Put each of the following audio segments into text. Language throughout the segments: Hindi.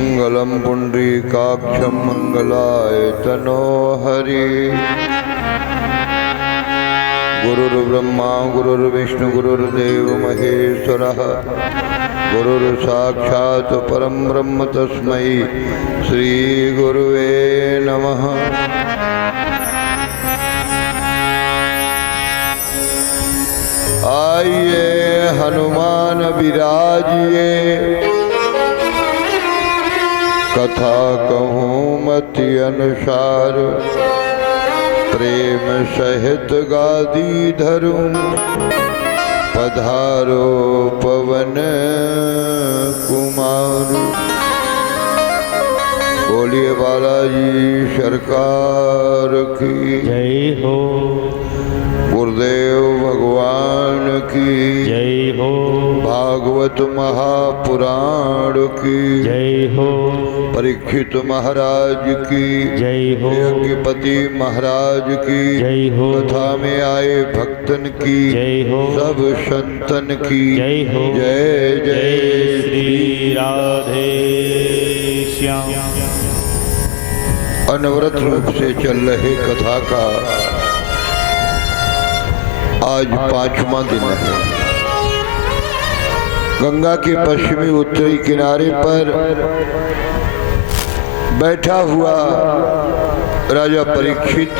मंगलम पुंडरीकाक्षं मंगलाय तनो हरि। गुरुर्ब्रह्मा गुरुर्विष्णु गुरुर्देव महेश्वरः गुरुर्साक्षात् परं ब्रह्म तस्मै श्री गुरुवे नमः। आइए हनुमान विराजिए, कथा कहूँ मति अनुसार। प्रेम सहित गादी धरूं, पधारो पवन कुमार। बोलिए बालाजी सरकार की जय हो, गुरुदेव भगवान की जय हो, भागवत महापुराण की जय हो, परीक्षित महाराज की जय हो, यज्ञपति महाराज की जय हो, कथा में आए भक्तन की जय हो, सब संतन की जय हो। जय जय श्री राधे श्याम। अनवरत रूप से चल रहे कथा का आज 5वां दिन है। गंगा के पश्चिमी उत्तरी किनारे पर बैठा हुआ राजा परीक्षित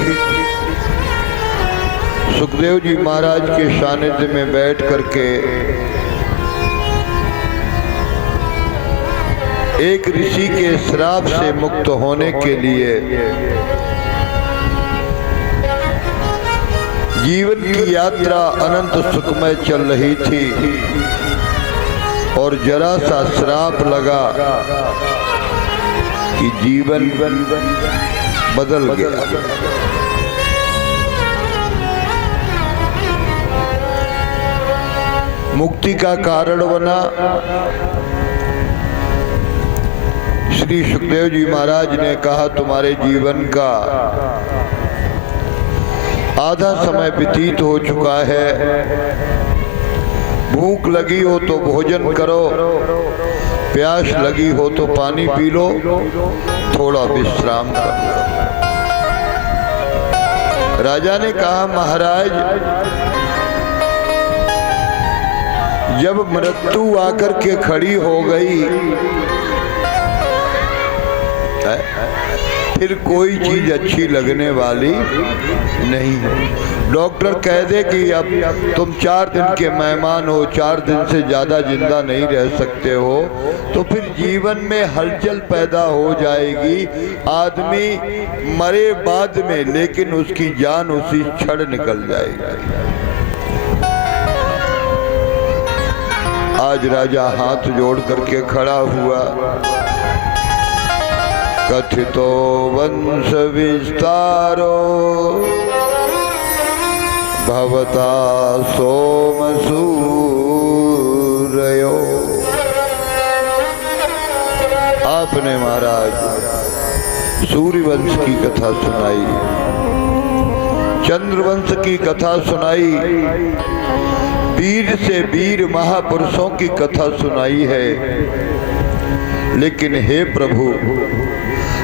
सुखदेव जी महाराज के सानिध्य में बैठ करके एक ऋषि के श्राप से मुक्त होने के लिए जीवन की यात्रा अनंत सुखमय चल रही थी और जरा सा श्राप लगा कि जीवन बदल गया। मुक्ति का कारण बना श्री सुखदेव जी महाराज ने कहा, तुम्हारे जीवन का आधा समय व्यतीत हो चुका है। भूख लगी हो तो भोजन करो, प्यास लगी हो तो पानी पी लो, थोड़ा विश्राम करो। राजा ने कहा, महाराज जब मृत्यु आकर के खड़ी हो गई फिर कोई चीज अच्छी लगने वाली नहीं है। डॉक्टर कह दे कि अब तुम 4 दिन के मेहमान हो, 4 दिन से ज्यादा जिंदा नहीं रह सकते हो, तो फिर जीवन में हलचल पैदा हो जाएगी। आदमी मरे बाद में, लेकिन उसकी जान उसी क्षण निकल जाएगी। आज राजा हाथ जोड़ करके खड़ा हुआ। कथितो वंश विस्तारो भवता सोमसूरयो। आपने महाराज सूर्यवंश की कथा सुनाई, चंद्रवंश की कथा सुनाई, वीर से वीर महापुरुषों की कथा सुनाई है। लेकिन हे प्रभु,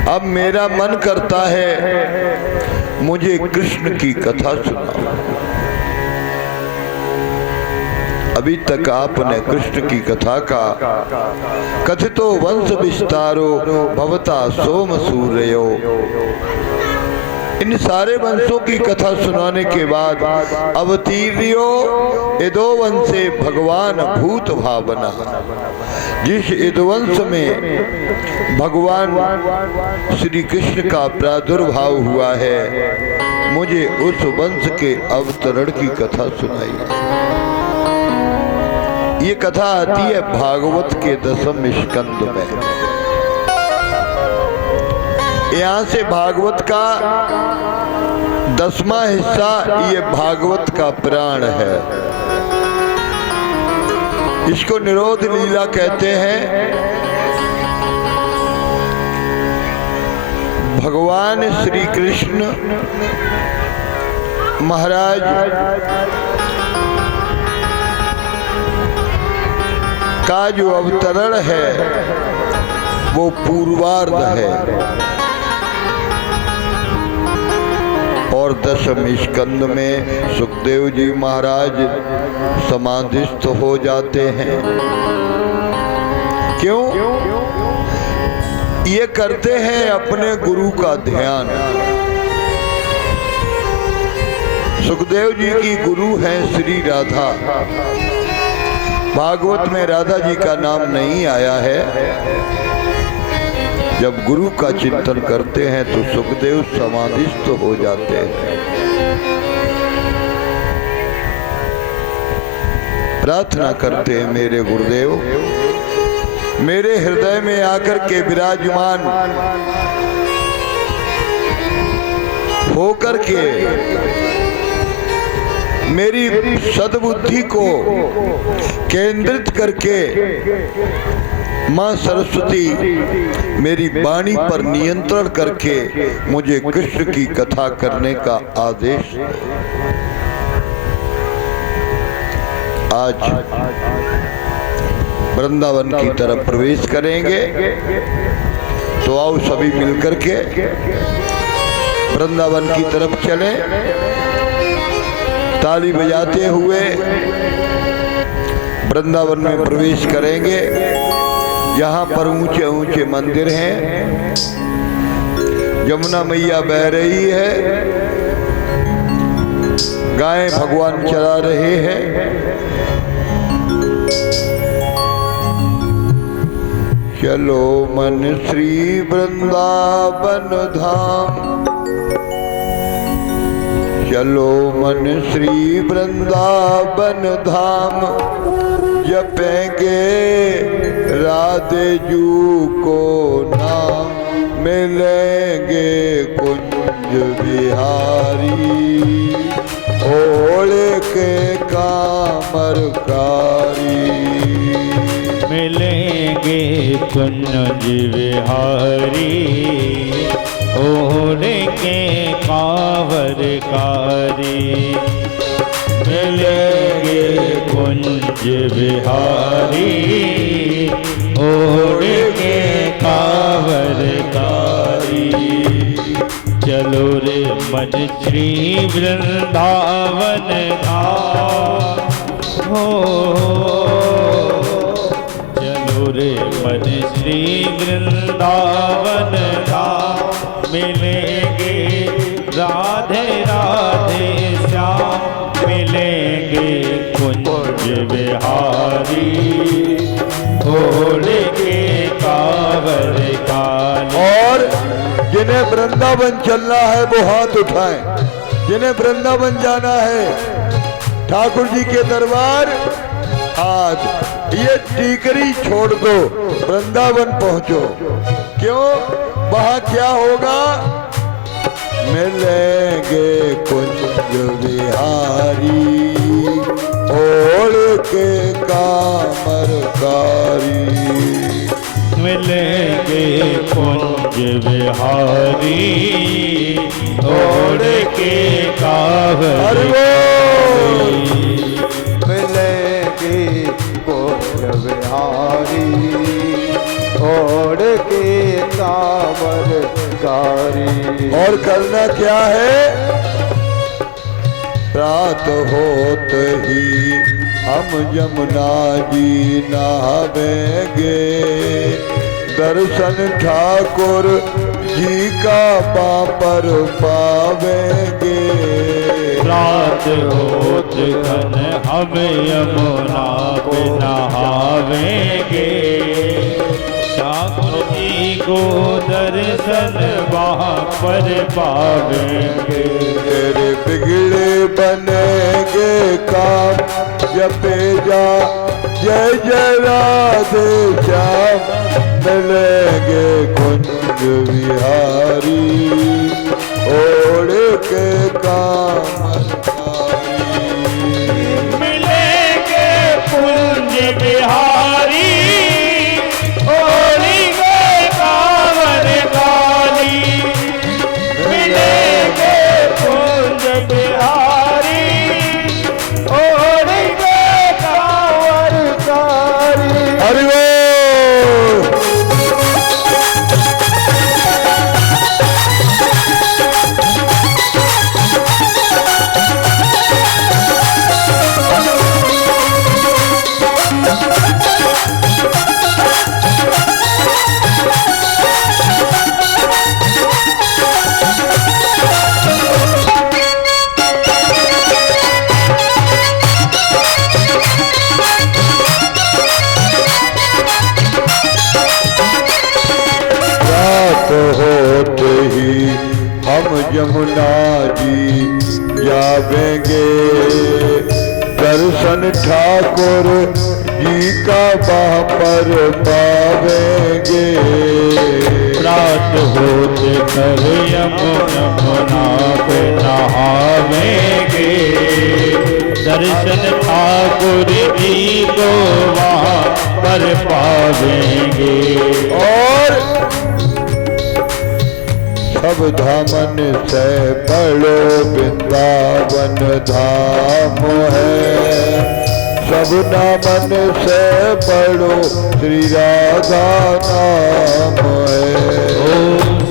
अब मेरा मन करता है मुझे कृष्ण की कथा सुनाओ। अभी तक आपने कृष्ण की कथा का कथितो वंश विस्तारो भवता सोम सूर्यो, इन सारे वंशों की कथा सुनाने के बाद अवतीर्यो यदुवंशे भगवान भूत भावना। जिस यदुवंश में भगवान श्री कृष्ण का प्रादुर्भाव हुआ है, मुझे उस वंश के अवतरण की कथा सुनाई। ये कथा आती है भागवत के 10वें स्कंद में। यहाँ से भागवत का 10वां हिस्सा ये भागवत का प्राण है। इसको निरोध लीला कहते हैं। भगवान श्री कृष्ण महाराज का जो अवतरण है वो पूर्वार्ध है और दशम स्कंद में सुखदेव जी महाराज समाधिस्थ हो जाते हैं। क्यों? ये करते हैं अपने गुरु का ध्यान। सुखदेव जी की गुरु हैं श्री राधा। भागवत में राधा जी का नाम नहीं आया है। जब गुरु का चिंतन करते हैं तो सुखदेव समाधिस्थ हो जाते हैं। प्रार्थना करते हैं, मेरे गुरुदेव मेरे हृदय में आकर के विराजमान होकर के मेरी सद्बुद्धि को केंद्रित करके मां सरस्वती मेरी वाणी पर नियंत्रण करके मुझे कृष्ण की कथा करने का आदेश दे। आज वृंदावन की तरफ प्रवेश करेंगे, तो आओ सभी मिलकर के वृंदावन की तरफ चलें। ताली बजाते हुए वृंदावन में प्रवेश करेंगे। यहाँ पर ऊंचे ऊंचे मंदिर हैं, यमुना मैया बह रही है, गायें भगवान चरा रहे हैं। चलो मन श्री वृंदावन धाम, चलो मन श्री वृंदावन धाम, जपेंगे राधे जू को नाम, मिलेंगे कुंज बिहारी, ओढ़ के कामरकारी, मिलेंगे कुंज बिहारी, ओढ़ के कांवरकारी, मिलेंगे कुंज बिहारी, ओढ़ के कांवरकारी। चलो रे मन श्री वृंदावन धाम, हो चलो रे मन श्री वृंदावन धाम, मिलेंगे राधे राधे श्याम, मिलेंगे कुंज बिहारी, ओढ़ के कांवरकारी। और जिन्हें वृंदावन चलना है वो हाथ उठाएं। जिन्हें वृंदावन जाना है ठाकुर जी के दरबार, आज ये टीकरी छोड़ दो, वृंदावन पहुंचो। क्यों? वहां क्या होगा? मिलेंगे कुंज बिहारी, ओढ़ के कामरकारी, मिलेंगे कुंज बिहारी, ओढ़ के कांवरकारी, मिलेंगे कुंज बिहारी, ओढ़ के कामरकारी। और करना क्या है? रात होत ही हम यमुना जी नहावेंगे, दर्शन ठाकुर जी का पापर पावेंगे। रात होत घन हम यमुना पे नहावेंगे, ठाकुर जी को दर्शन वहाँ पर पावेंगे। तेरे बिगड़े बनेंगे काम, जपे जा जय जय राधे श्याम, मिलेंगे कुंज बिहारी, ओढ़ के कामरकारी, मिलेंगे कुंज बिहारी, ओढ़ के कांवरकारी, मिलेंगे कुंज बिहारी, ओढ़ के कांवरकारी। हरि बोल। यमुना जी जावेंगे, दर्शन ठाकुर जी का वहाँ पर पावेंगे। रात होते कर यमुना पे नहावेंगे, दर्शन ठाकुर जी को वहाँ पर पावेंगे। और सब धामन से बड़ो वृंदावन धाम है, सब नामन से बड़ो श्री राधा नाम है।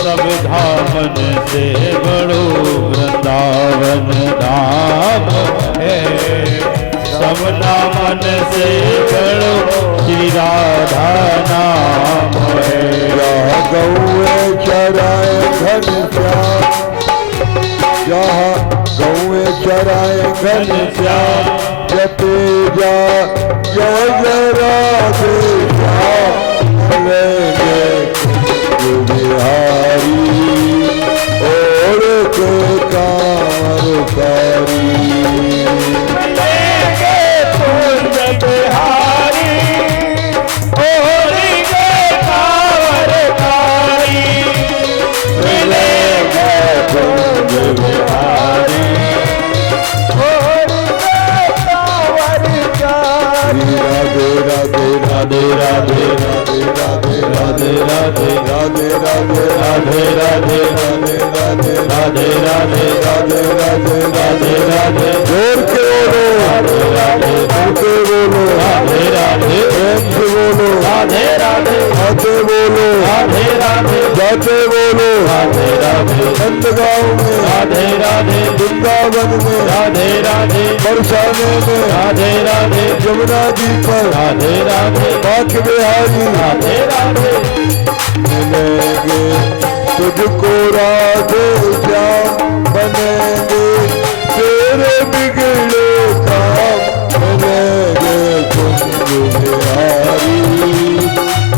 सब धामन से बड़ो वृंदावन धाम है, सब नामन से बड़ो श्री राधा नाम है। जहाँ गौए चराए घनश्याम, जहाँ गौए चराए घनश्याम, जपे जा जय जय राधे श्याम, लेंगे बिहारी और के कामरकारी। लेंगे कुंज बिहारी और के कांवरकारी, मिलेंगे कुंज बिहारी और के कांवरकारी। राधे राधे राधे राधे राधे राधे राधे राधे राधे राधे राधे राधे राधे राधे राधे राधे राधे। जोर के बोलो राधे राधे, जोर के बोलो राधे राधे, प्रेम से बोलो राधे राधे, आते बोलो राधे राधे, जाते बोलो राधे राधे, नंदगांव में राधे राधे, वृंदावन में राधे राधे, बरसाने में राधे राधे, यमुना जी पर राधे राधे, बांके बिहारी राधे राधे। मिलेंगे तुझको राधे श्याम, बनेंगे तेरे बिगड़े काम, मिलेंगे कुंज बिहारी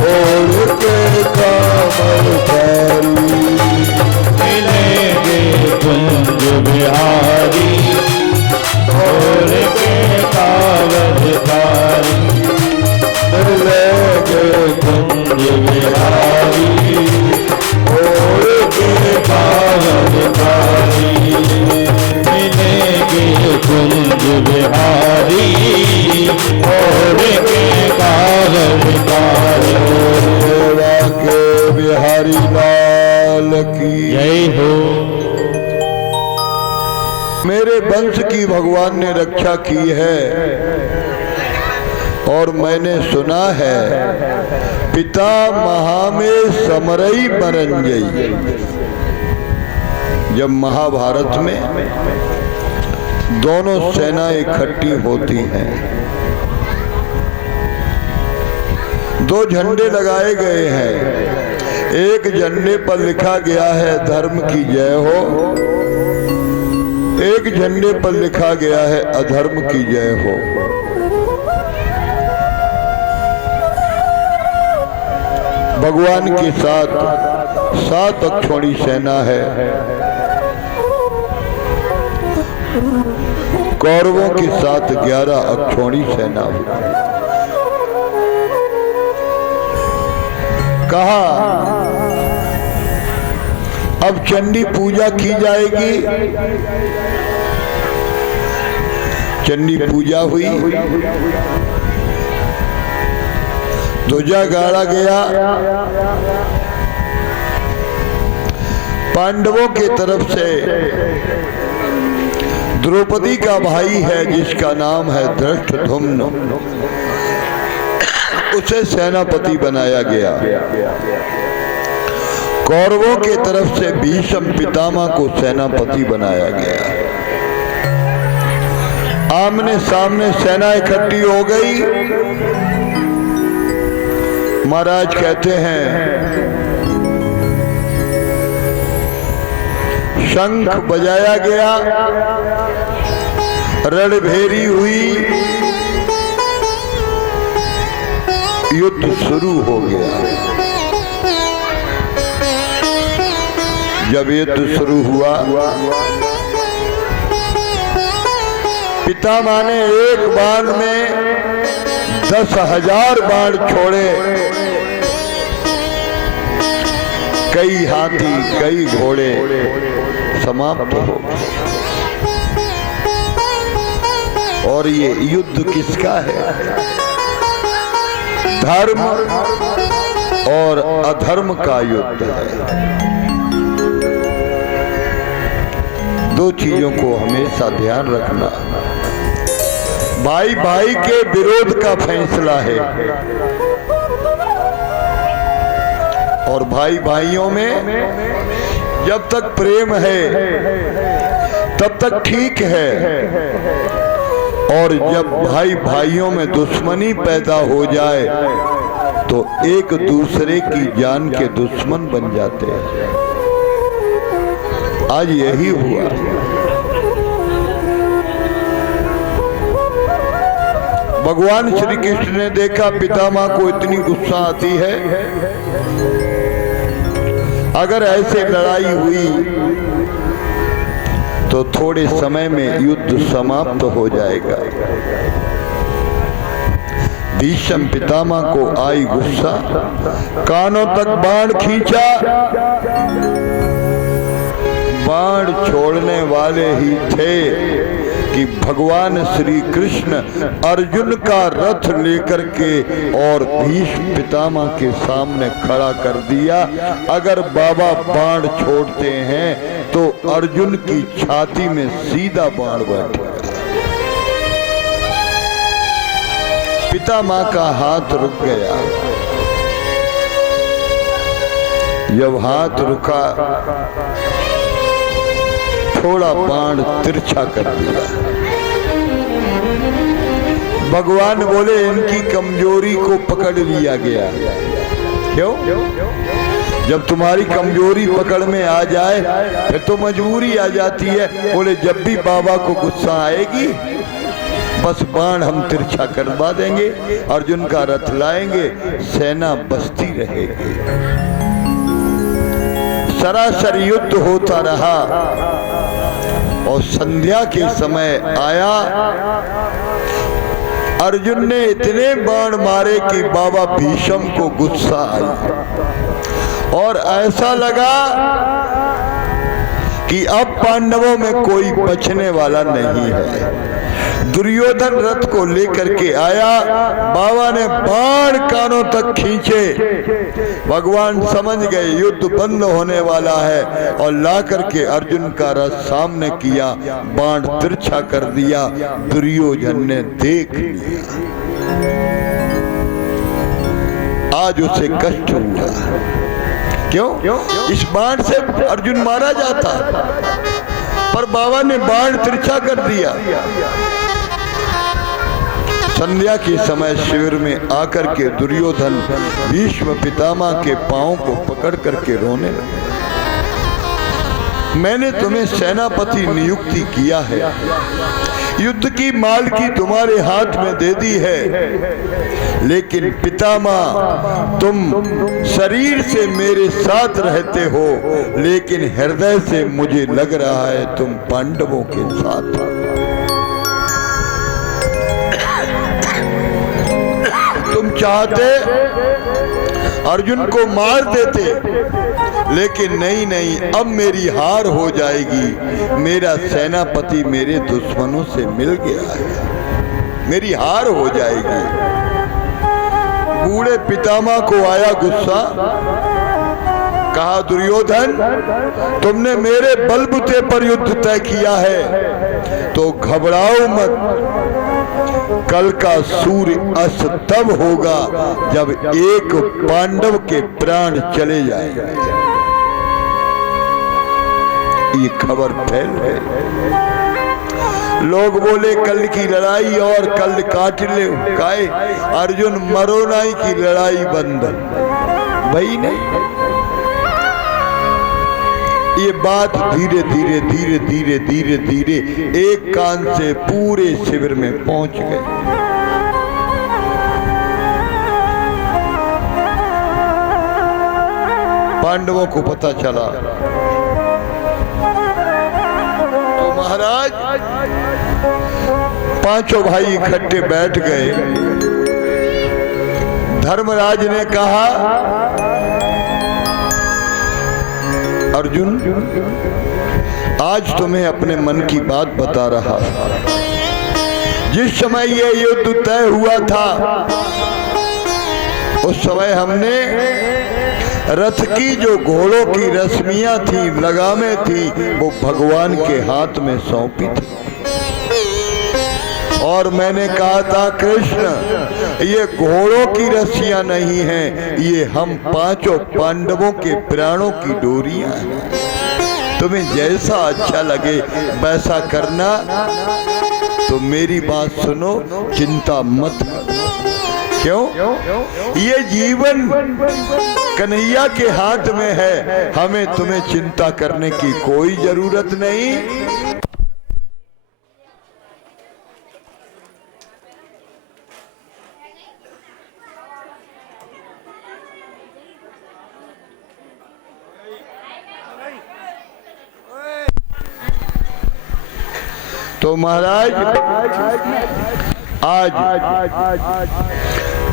और के कामरकारी। मिलेंगे कुंज बिहारी और के कांवरकारी, मिलेंगे कुंज बिहारी और के कांवरकारी, मिलेंगे कुंज बिहारी और के कांवरकारी। सेवा के बिहारी लाल की जय हो। मेरे वंश की भगवान ने रक्षा की है और मैंने सुना है पिता महामे समरई मरंजई। जब महाभारत में दोनों सेना इकट्ठी होती हैं, दो झंडे लगाए गए हैं। एक झंडे पर लिखा गया है धर्म की जय हो, एक झंडे पर लिखा गया है अधर्म की जय हो। भगवान के साथ 7 अक्षौणी सेना है, कौरवों के साथ 11 अक्षौणी सेना है। कहा अब चंडी पूजा की जाएगी। चंडी पूजा हुई, ध्वजा गाड़ा गया। पांडवों की तरफ से द्रौपदी का भाई है जिसका नाम है धृष्टद्युम्न, उसे सेनापति बनाया गया। कौरवों के तरफ से भीष्म पितामह को सेनापति बनाया गया। आमने सामने सेना इकट्ठी हो गई। महाराज कहते हैं शंख बजाया गया, रणभेरी हुई, युद्ध शुरू हो गया। जब युद्ध शुरू हुआ, पितामह ने एक बाण में 10,000 बाण छोड़े। कई हाथी, कई घोड़े समाप्त हो गए। और ये युद्ध किसका है? धर्म और अधर्म का युद्ध है। दो चीजों को हमेशा ध्यान रखना। भाई भाई के विरोध का फैसला है, और भाई भाइयों में जब तक प्रेम है तब तक ठीक है, और जब भाई भाइयों में दुश्मनी पैदा हो जाए तो एक दूसरे की जान के दुश्मन बन जाते हैं। आज यही हुआ। भगवान श्री कृष्ण ने देखा पितामह को इतनी गुस्सा आती है, अगर ऐसे लड़ाई हुई तो थोड़े समय में युद्ध समाप्त हो जाएगा। भीष्म पितामह को आई गुस्सा, कानों तक बाण खींचा। बाण छोड़ने वाले ही थे कि भगवान श्री कृष्ण अर्जुन का रथ लेकर के और भीष्म पितामह के सामने खड़ा कर दिया। अगर बाबा बाण छोड़ते हैं तो अर्जुन की छाती में सीधा बाण बैठेगा। पितामह का हाथ रुक गया। जब हाथ रुका, थोड़ा बाण तिरछा कर दिया। भगवान बोले इनकी कमजोरी को पकड़ लिया गया। क्यों? जब तुम्हारी कमजोरी पकड़ में आ जाए फिर तो मजबूरी आ जाती है। बोले जब भी बाबा को गुस्सा आएगी बस बाण हम तिरछा करवा देंगे, अर्जुन का रथ लाएंगे, सेना बसती रहेगी। सरासर युद्ध होता रहा और संध्या के समय आया। अर्जुन ने इतने बाण मारे कि बाबा भीष्म को गुस्सा आया और ऐसा लगा कि अब पांडवों में कोई बचने वाला नहीं है। दुर्योधन रथ को लेकर के आया, बाबा ने बाण कानों तक खींचे। भगवान समझ गए युद्ध बंद होने वाला है और ला करके अर्जुन का रथ सामने किया, बाण तिरछा कर दिया। दुर्योधन ने देख लिया, आज उसे कष्ट हुआ। क्यों? इस बाण से अर्जुन मारा जाता, पर बाबा ने बाण तिरछा कर दिया। संध्या के समय शिविर में आकर के दुर्योधन भीष्म पितामह के पांव को पकड़ करके रोने लगे। मैंने तुम्हें सेनापति नियुक्ति किया है, युद्ध की मालकी तुम्हारे हाथ में दे दी है, लेकिन पितामह तुम शरीर से मेरे साथ रहते हो, लेकिन हृदय से मुझे लग रहा है तुम पांडवों के साथ। तुम चाहते अर्जुन को मार देते, लेकिन नहीं, अब मेरी हार हो जाएगी। मेरा सेनापति मेरे दुश्मनों से मिल गया है, मेरी हार हो जाएगी। बूढ़े पितामह को आया गुस्सा, कहा दुर्योधन तुमने मेरे बलबूते पर युद्ध तय किया है तो घबराओ मत। कल का सूर्य अस्त तब होगा जब एक पांडव के प्राण चले जाएंगे। ये खबर फैल गई। लोग बोले कल की लड़ाई और कल काट ले काए, अर्जुन मरो नहीं की लड़ाई बंद। भाई नहीं, ये बात धीरे धीरे धीरे धीरे धीरे धीरे एक कान से पूरे शिविर में पहुंच गई। पांडवों को पता चला महाराज पांचों भाई इकट्ठे बैठ गए। धर्मराज ने कहा, अर्जुन आज तुम्हें अपने मन की बात बता रहा। जिस समय ये युद्ध तय हुआ था उस समय हमने रथ की जो घोड़ों की रस्मियां थी, लगामें थी, वो भगवान के हाथ में सौंपी थी। और मैंने कहा था कृष्ण ये घोड़ों की रस्सियां नहीं हैं, ये हम पांचों पांडवों के प्राणों की डोरियां हैं। तुम्हें जैसा अच्छा लगे वैसा करना। तो मेरी बात सुनो, चिंता मत करो। क्यों? ये जीवन कन्हैया के हाथ में है, हमें तुम्हें चिंता करने की कोई जरूरत नहीं। तो महाराज आज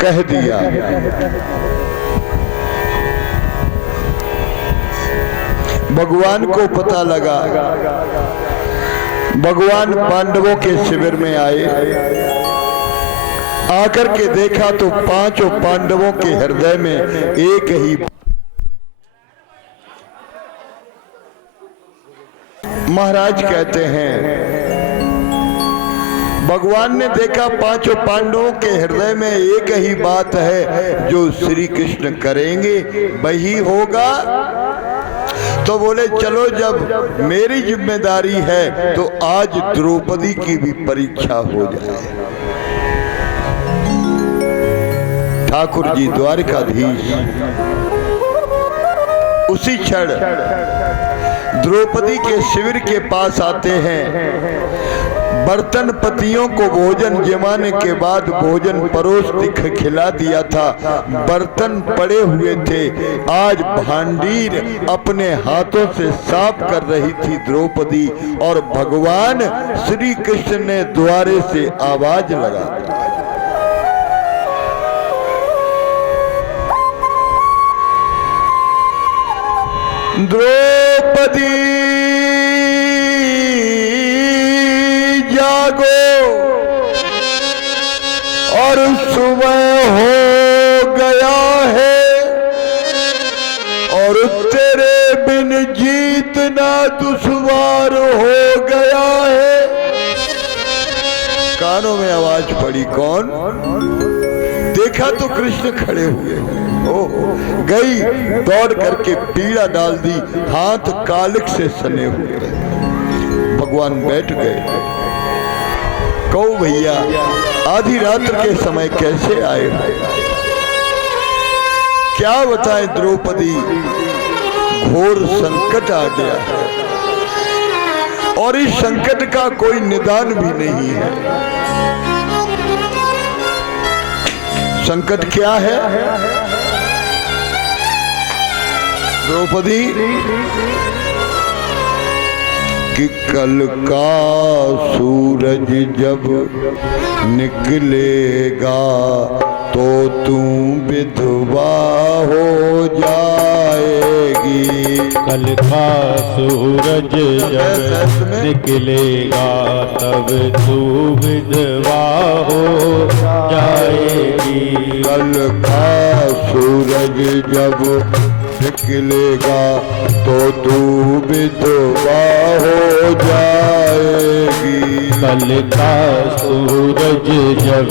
कह दिया। भगवान को पता लगा, भगवान पांडवों के शिविर में आए। आकर के देखा तो पांचों पांडवों के हृदय में एक ही महाराज कहते हैं, भगवान ने देखा पांचों पांडवों के हृदय में एक ही बात है, जो श्री कृष्ण करेंगे वही होगा। तो बोले चलो जब मेरी जिम्मेदारी है तो आज द्रौपदी की भी परीक्षा हो जाए। ठाकुर जी द्वारकाधीश उसी क्षण द्रौपदी के शिविर के पास आते हैं। बर्तन पतियों को भोजन जमाने के बाद भोजन परोस खिला दिया था, बर्तन पड़े हुए थे। आज भांडीर अपने हाथों से साफ कर रही थी द्रौपदी, और भगवान श्री कृष्ण ने द्वारे से आवाज लगा दी। द्रौपदी जागो, और सुबह हो गया है, और तेरे बिन जीतना दुश्वार हो गया है। कानों में आवाज पड़ी, कौन? देखा तो कृष्ण खड़े हुए। ओह, गई दौड़ करके पीड़ा डाल दी, हाथ कालिक से सने हुए। भगवान बैठ गए। कहो भैया आधी रात्र के समय कैसे आए? क्या बताएं द्रौपदी, घोर संकट आ गया है, और इस संकट का कोई निदान भी नहीं है। संकट क्या है द्रौपदी? कि कल का सूरज जब निकलेगा तो तू विधवा हो जाएगी। कल का सूरज जब निकलेगा तब तू विधवा हो जाएगी। कल का सूरज जब निकलेगा तो तू विधवा हो जाएगी। कल का सूरज जब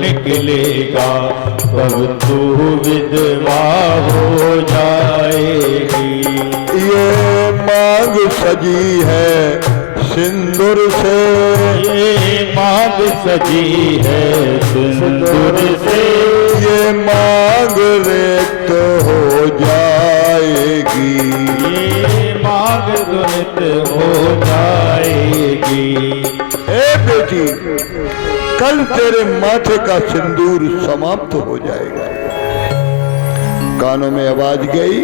निकलेगा तब तू विधवा हो जाएगी। ये मांग सजी है सिंदूर से, ये मांग सजी है सिंदूर से, ये मांग रिक्त हो जाएगी। ये मांग दुनित हो जाएगी। ए बेटी, कल तेरे माथे का सिंदूर समाप्त हो जाएगा। कानों में आवाज गई,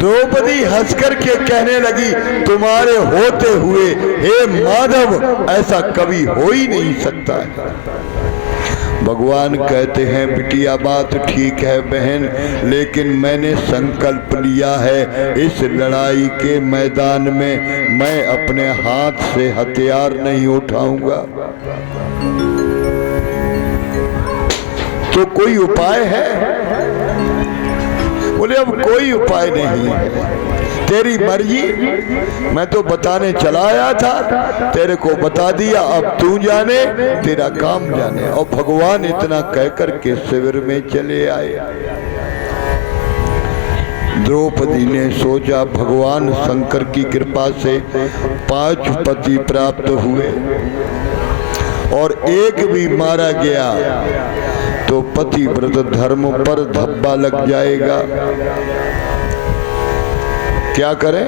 द्रौपदी हंस करके कहने लगी, तुम्हारे होते हुए हे माधव ऐसा कभी हो ही नहीं सकता है। भगवान कहते हैं, बिटिया बात ठीक है बहन, लेकिन मैंने संकल्प लिया है इस लड़ाई के मैदान में मैं अपने हाथ से हथियार नहीं उठाऊंगा। तो कोई उपाय है? बोले अब कोई उपाय नहीं है, तेरी मर्जी। मैं तो बताने चला आया था, तेरे को बता दिया, अब तू जाने, तेरा काम जाने। और भगवान इतना कह करके शिविर में चले आए। द्रौपदी ने सोचा भगवान शंकर की कृपा से 5 पति प्राप्त हुए और एक भी मारा गया तो पतिव्रत धर्म पर धब्बा लग जाएगा। क्या करें?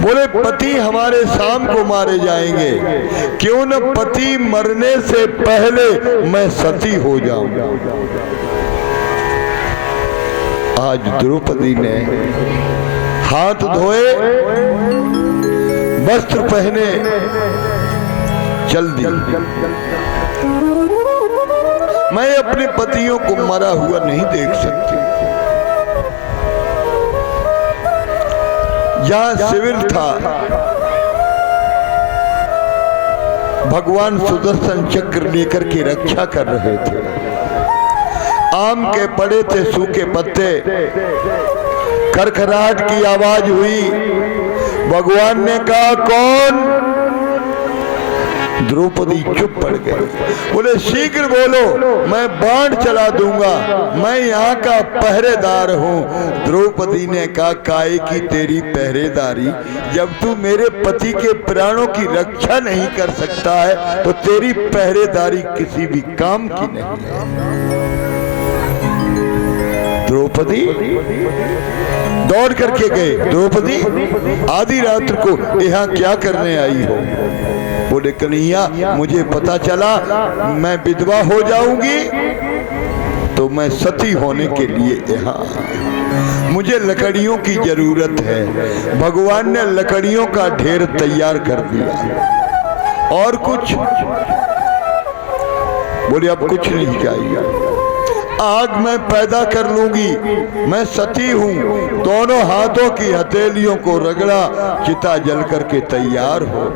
बोले पति हमारे शाम को मारे जाएंगे, क्यों न पति मरने से पहले मैं सती हो जाऊं। आज द्रौपदी ने हाथ धोए, वस्त्र पहने, चल दी। मैं अपने पतियों को मरा हुआ नहीं देख सकती। जहां शिविर था, भगवान सुदर्शन चक्र लेकर के रक्षा कर रहे थे। आम के पड़े थे सूखे पत्ते, खरखराहट की आवाज हुई। भगवान ने कहा कौन? द्रौपदी चुप पड़ गई। बोले शीघ्र बोलो, मैं बाण चला दूंगा, मैं यहाँ का पहरेदार हूँ। द्रौपदी ने कहा काहे की तेरी पहरेदारी, जब तू मेरे पति के प्राणों की रक्षा नहीं कर सकता है तो तेरी पहरेदारी किसी भी काम की नहीं है। द्रौपदी दौड़ करके गए, द्रौपदी आधी रात को यहाँ क्या करने आई हो? बोले कन्हैया मुझे पता चला मैं विधवा हो जाऊंगी तो मैं सती होने के लिए यहाँ, मुझे लकड़ियों की जरूरत है। भगवान ने लकड़ियों का ढेर तैयार कर दिया। और कुछ? बोले अब कुछ नहीं चाहिए। आग मैं पैदा कर लूंगी, मैं सती हूँ। दोनों हाथों की हथेलियों को रगड़ा, चिता जल करके तैयार हो।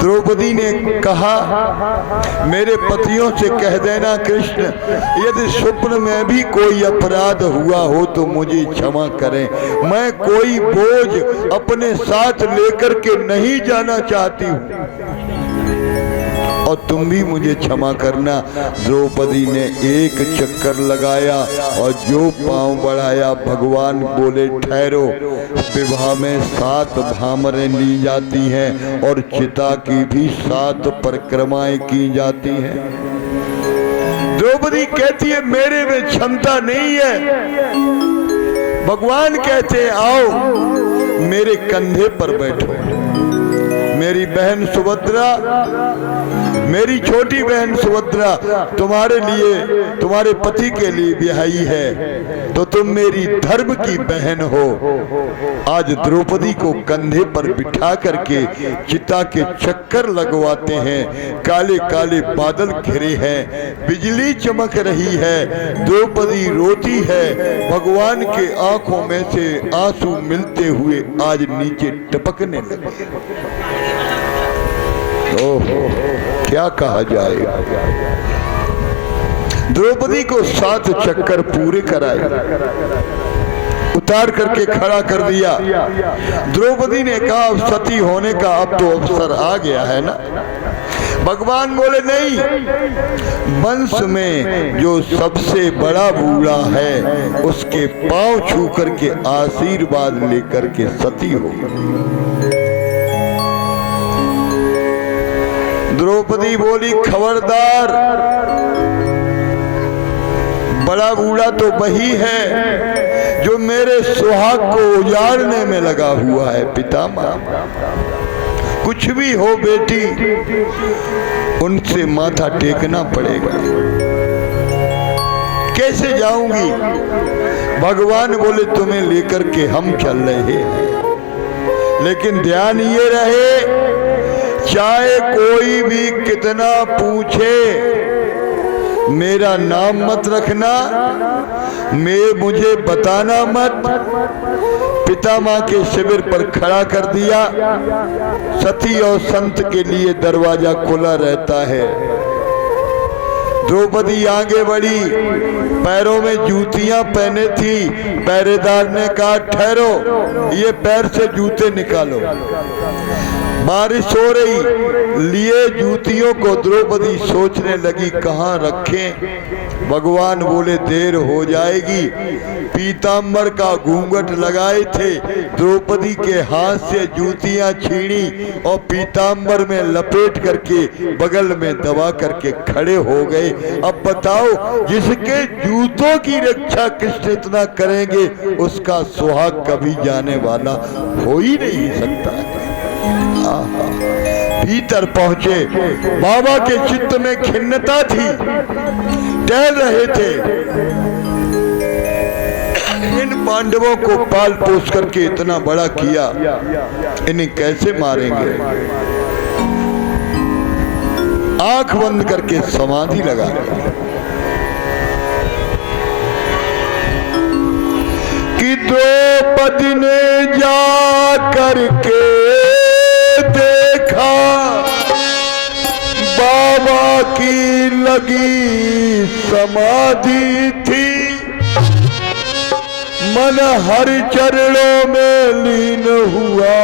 द्रौपदी ने कहा मेरे पतियों से कह देना कृष्ण, यदि स्वप्न में भी कोई अपराध हुआ हो तो मुझे क्षमा करें। मैं कोई बोझ अपने साथ लेकर के नहीं जाना चाहती हूँ और तुम भी मुझे क्षमा करना। द्रौपदी ने एक चक्कर लगाया और जो पांव बढ़ाया, भगवान बोले ठहरो। विवाह में 7 भामरें ली जाती हैं और चिता की भी 7 परिक्रमाएं की जाती हैं। द्रौपदी कहती है मेरे में क्षमता नहीं है। भगवान कहते हैं आओ मेरे कंधे पर बैठो। मेरी बहन सुभद्रा, मेरी छोटी बहन सुभद्रा तुम्हारे लिए, तुम्हारे पति के लिए ब्याही है तो तुम मेरी धर्म की बहन हो। आज द्रौपदी को कंधे पर बिठा करके चिता के चक्कर लगवाते हैं। काले काले बादल घिरे हैं, बिजली चमक रही है, द्रौपदी रोती है। भगवान के आंखों में से आंसू मिलते हुए आज नीचे टपकने लगे। ओहो क्या कहा जाए। द्रौपदी को 7 चक्कर पूरे कराए, उतार करके खड़ा कर दिया। द्रौपदी ने कहा अब सती होने का अब तो अवसर आ गया है ना। भगवान बोले नहीं, वंश में जो सबसे बड़ा बूढ़ा है उसके पांव छू करके आशीर्वाद लेकर के सती हो। द्रौपदी बोली खबरदार, बड़ा बूढ़ा तो वही है जो मेरे सुहाग को उजाड़ने में लगा हुआ है। पितामह कुछ भी हो बेटी, उनसे माथा टेकना पड़ेगा। के कैसे जाऊंगी? भगवान बोले तुम्हें लेकर के हम चल रहे हैं, लेकिन ध्यान ये रहे चाहे कोई भी कितना पूछे मेरा नाम मत रखना, मुझे बताना मत। पिता माँ के शिविर पर खड़ा कर दिया। सती और संत के लिए दरवाजा खुला रहता है। द्रौपदी आगे बढ़ी, पैरों में जूतियां पहने थी। पहरेदार ने कहा ठहरो, ये पैर से जूते निकालो। बारिश हो रही, लिए जूतियों को द्रौपदी सोचने लगी कहाँ रखें। भगवान बोले देर हो जाएगी। पीतांबर का घूंघट लगाए थे, द्रौपदी के हाथ से जूतियां छीनी और पीतांबर में लपेट करके बगल में दबा करके खड़े हो गए। अब बताओ, जिसके जूतों की रक्षा कृष्ण इतना करेंगे उसका सुहाग कभी जाने वाला हो ही नहीं सकता। भीतर पहुंचे, बाबा के चित्त में खिन्नता थी, टहल रहे थे। इन पांडवों को पाल पोस करके इतना बड़ा किया, इन्हें कैसे मारेंगे? आंख बंद करके समाधि लगा कि द्रौपदी ने जा करके देखा बाबा की लगी समाधि थी। मन हर चरणों में लीन हुआ,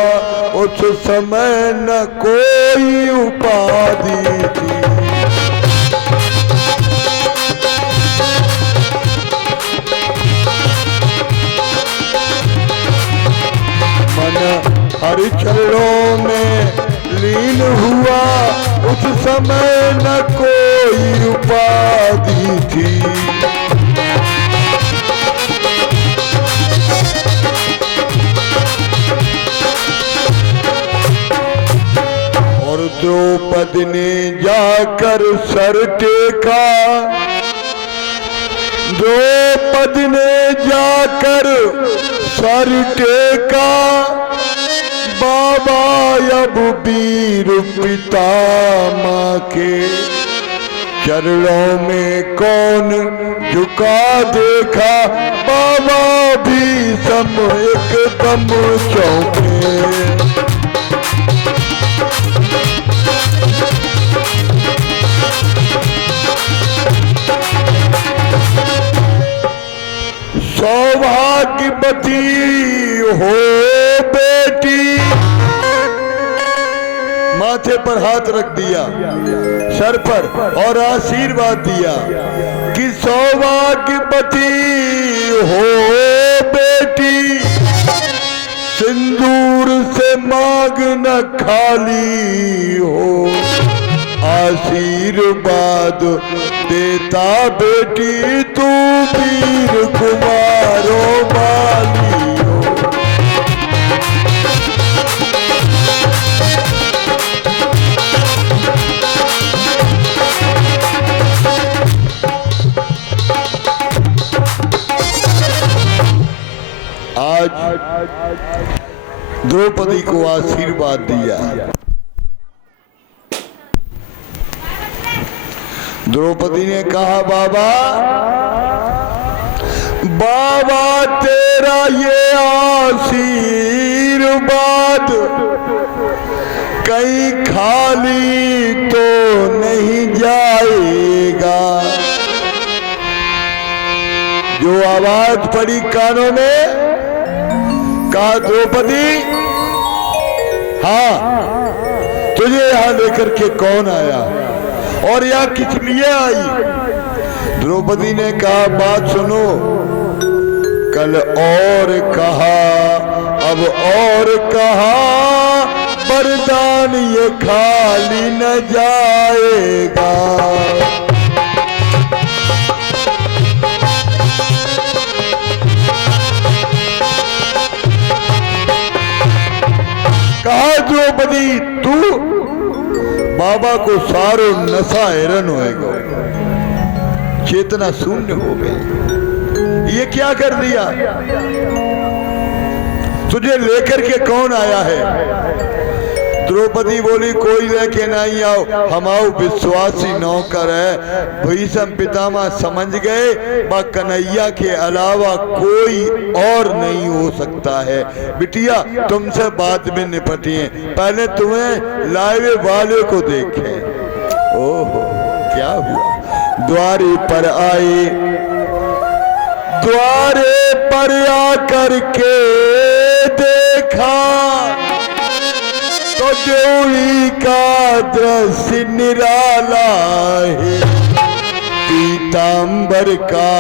उस समय न कोई उपाधि थी। मन हर चरणों में लीन हुआ, उस समय न कोई उपाधि थी। और द्रौपदी ने जाकर सर टेका, द्रौपदी ने जाकर सर टेका। बाबा अब वीर पितामह के चरणों में कौन झुका देखा। बाबा भी सम एकदम चौंके। सौभाग्यवती हो बेटी, माथे पर हाथ रख दिया, सर पर, और आशीर्वाद दिया कि सौभाग्यवती हो बेटी, सिंदूर से मांग न खाली हो। आशीर्वाद देता बेटी तू वीर कुमारों वाली हो। आज द्रौपदी को आशीर्वाद दिया। द्रौपदी ने कहा बाबा, बाबा तेरा ये आशीर्वाद कहीं खाली तो नहीं जाएगा। जो आवाज पड़ी कानों में, कहा द्रौपदी हाँ, तुझे यहां लेकर के कौन आया और यहाँ किस लिए आई? द्रौपदी ने कहा बात सुनो, कल और कहा, अब और कहा, वरदान ये खाली न जाएगा। कहा द्रौपदी तू बाबा को सारो नशा हैरान होएगा। चेतना शून्य हो गई। ये क्या कर दिया? तुझे लेकर के कौन आया है? द्रौपदी बोली कोई लेके नहीं आओ, हम आओ विश्वासी नौकर है। भीष्म पितामह समझ गए बा कन्हैया के अलावा कोई और नहीं हो सकता है। बिटिया तुमसे बाद में निपटिए, पहले तुम्हें लाए वाले को देखें। ओहो क्या हुआ? द्वारे पर आए, द्वारे पर आकर के देखा तो ड्योढ़ी का दृश्य निराला है। पीतांबर का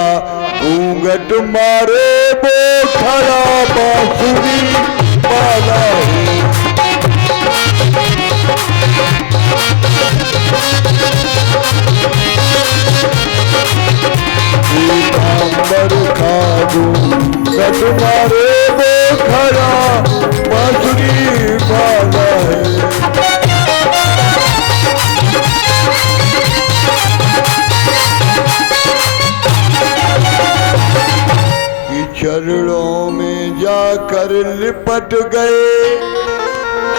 घूंघट मारे वो खड़ा बांसुरी वाला है। पीतांबर का घूंघट मारे वो खड़ा बांसुरी वाला है। चरणों में जाकर लिपट गए,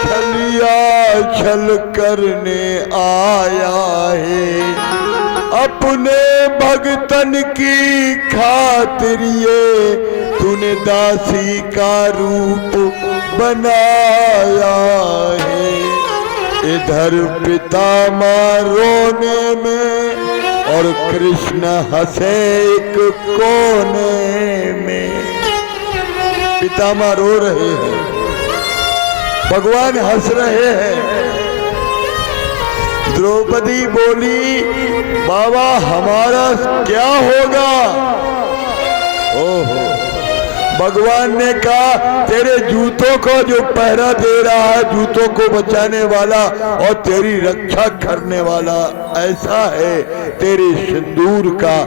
छलिया छल करने आया है। अपने भगतन की खातिर ये तूने दासी का रूप बनाया है। इधर पितामह रोने में और कृष्ण हंसे एक कोने में। पितामह रो रहे हैं, भगवान हंस रहे हैं। द्रौपदी बोली बाबा हमारा क्या होगा? ओहो, भगवान ने कहा तेरे जूतों को जो पहरा दे रहा है, जूतों को बचाने वाला और तेरी रक्षा करने वाला ऐसा है, तेरे सिंदूर का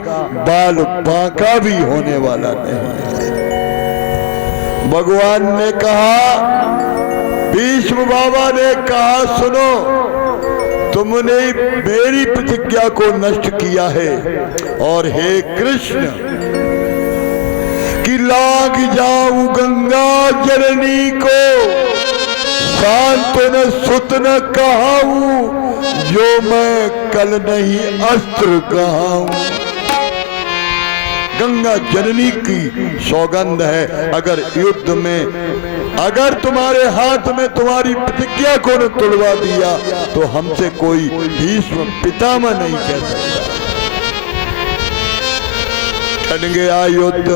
बाल बांका भी होने वाला नहीं है। भगवान ने कहा, भीष्म बाबा ने कहा सुनो, तुमने मेरी प्रतिज्ञा को नष्ट किया है और हे कृष्ण कि लाग जाऊं गंगा जननी को, शांत न सुत न कहाऊं, जो मैं कल नहीं अस्त्र कहाऊं। गंगा जननी की सौगंध है, अगर युद्ध में अगर तुम्हारे हाथ में तुम्हारी प्रतिज्ञा को न तोड़वा दिया तो हमसे कोई भीष्म पितामह नहीं कह सकता। ठन गया युद्ध,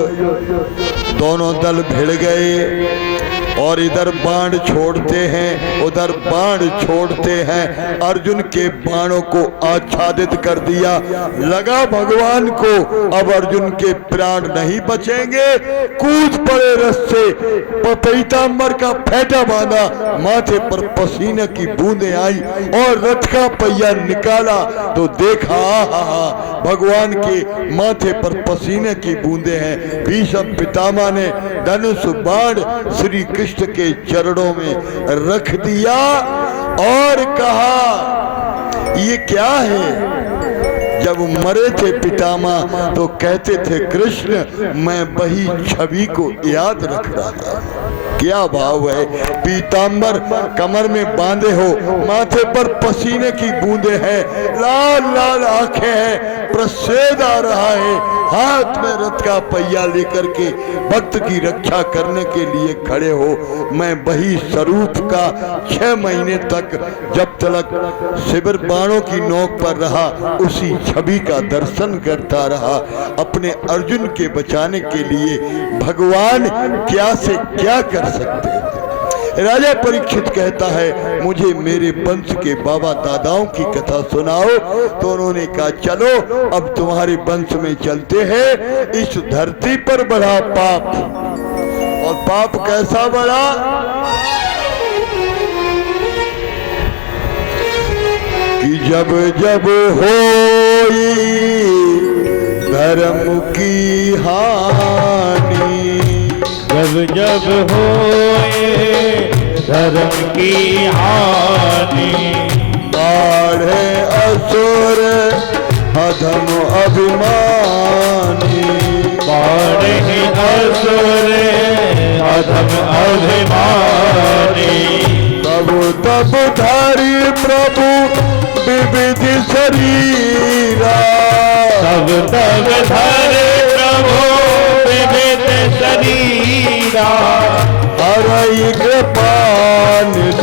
दोनों दल भिड़ गए और इधर बाण छोड़ते हैं उधर बाण छोड़ते हैं। अर्जुन के बाणों को आच्छादित कर दिया, लगा भगवान को अब अर्जुन के प्राण नहीं बचेंगे। कूद पड़े रस्से, पीतांबर का फेंटा बांधा, माथे पर पसीने की बूंदें आई और रथ का पहिया निकाला तो देखा भगवान के माथे पर पसीने की बूंदें हैं। भीष्म पितामह ने धनुष बाण श्री कृष्ण के चरणों में रख दिया और कहा ये क्या है? जब मरे थे पितामह तो कहते थे कृष्ण मैं वही छवि को याद रख रहा था। क्या भाव है? पीतांबर कमर में बांधे हो, माथे पर पसीने की बूंदे हैं, लाल लाल आंखें हैं, प्रसेद आ रहा है, हाथ में रथ का पहिया लेकर के भक्त की रक्षा करने के लिए खड़े हो। मैं वही स्वरूप का 6 महीने तक जब तक शिविर बाणों की नोक पर रहा उसी छवि का दर्शन करता रहा। अपने अर्जुन के बचाने के लिए भगवान क्या से क्या कर सकते हैं। राजा परीक्षित कहता है मुझे मेरे वंश के बाबा दादाओं की कथा सुनाओ। तो उन्होंने कहा चलो अब तुम्हारे वंश में चलते हैं। इस धरती पर बढ़ा पाप, और पाप कैसा बढ़ा? कि जब जब होई धर्म की हानि, जब जब होए धर्म की हानि, बाढ़े असुर अधम अभिमानी। बाणे असुर अधम अभिमानी। तब धारी प्रभु विविध शरीरा। तब धरे प्रभु विविध शरीरा। हरई कृपानिध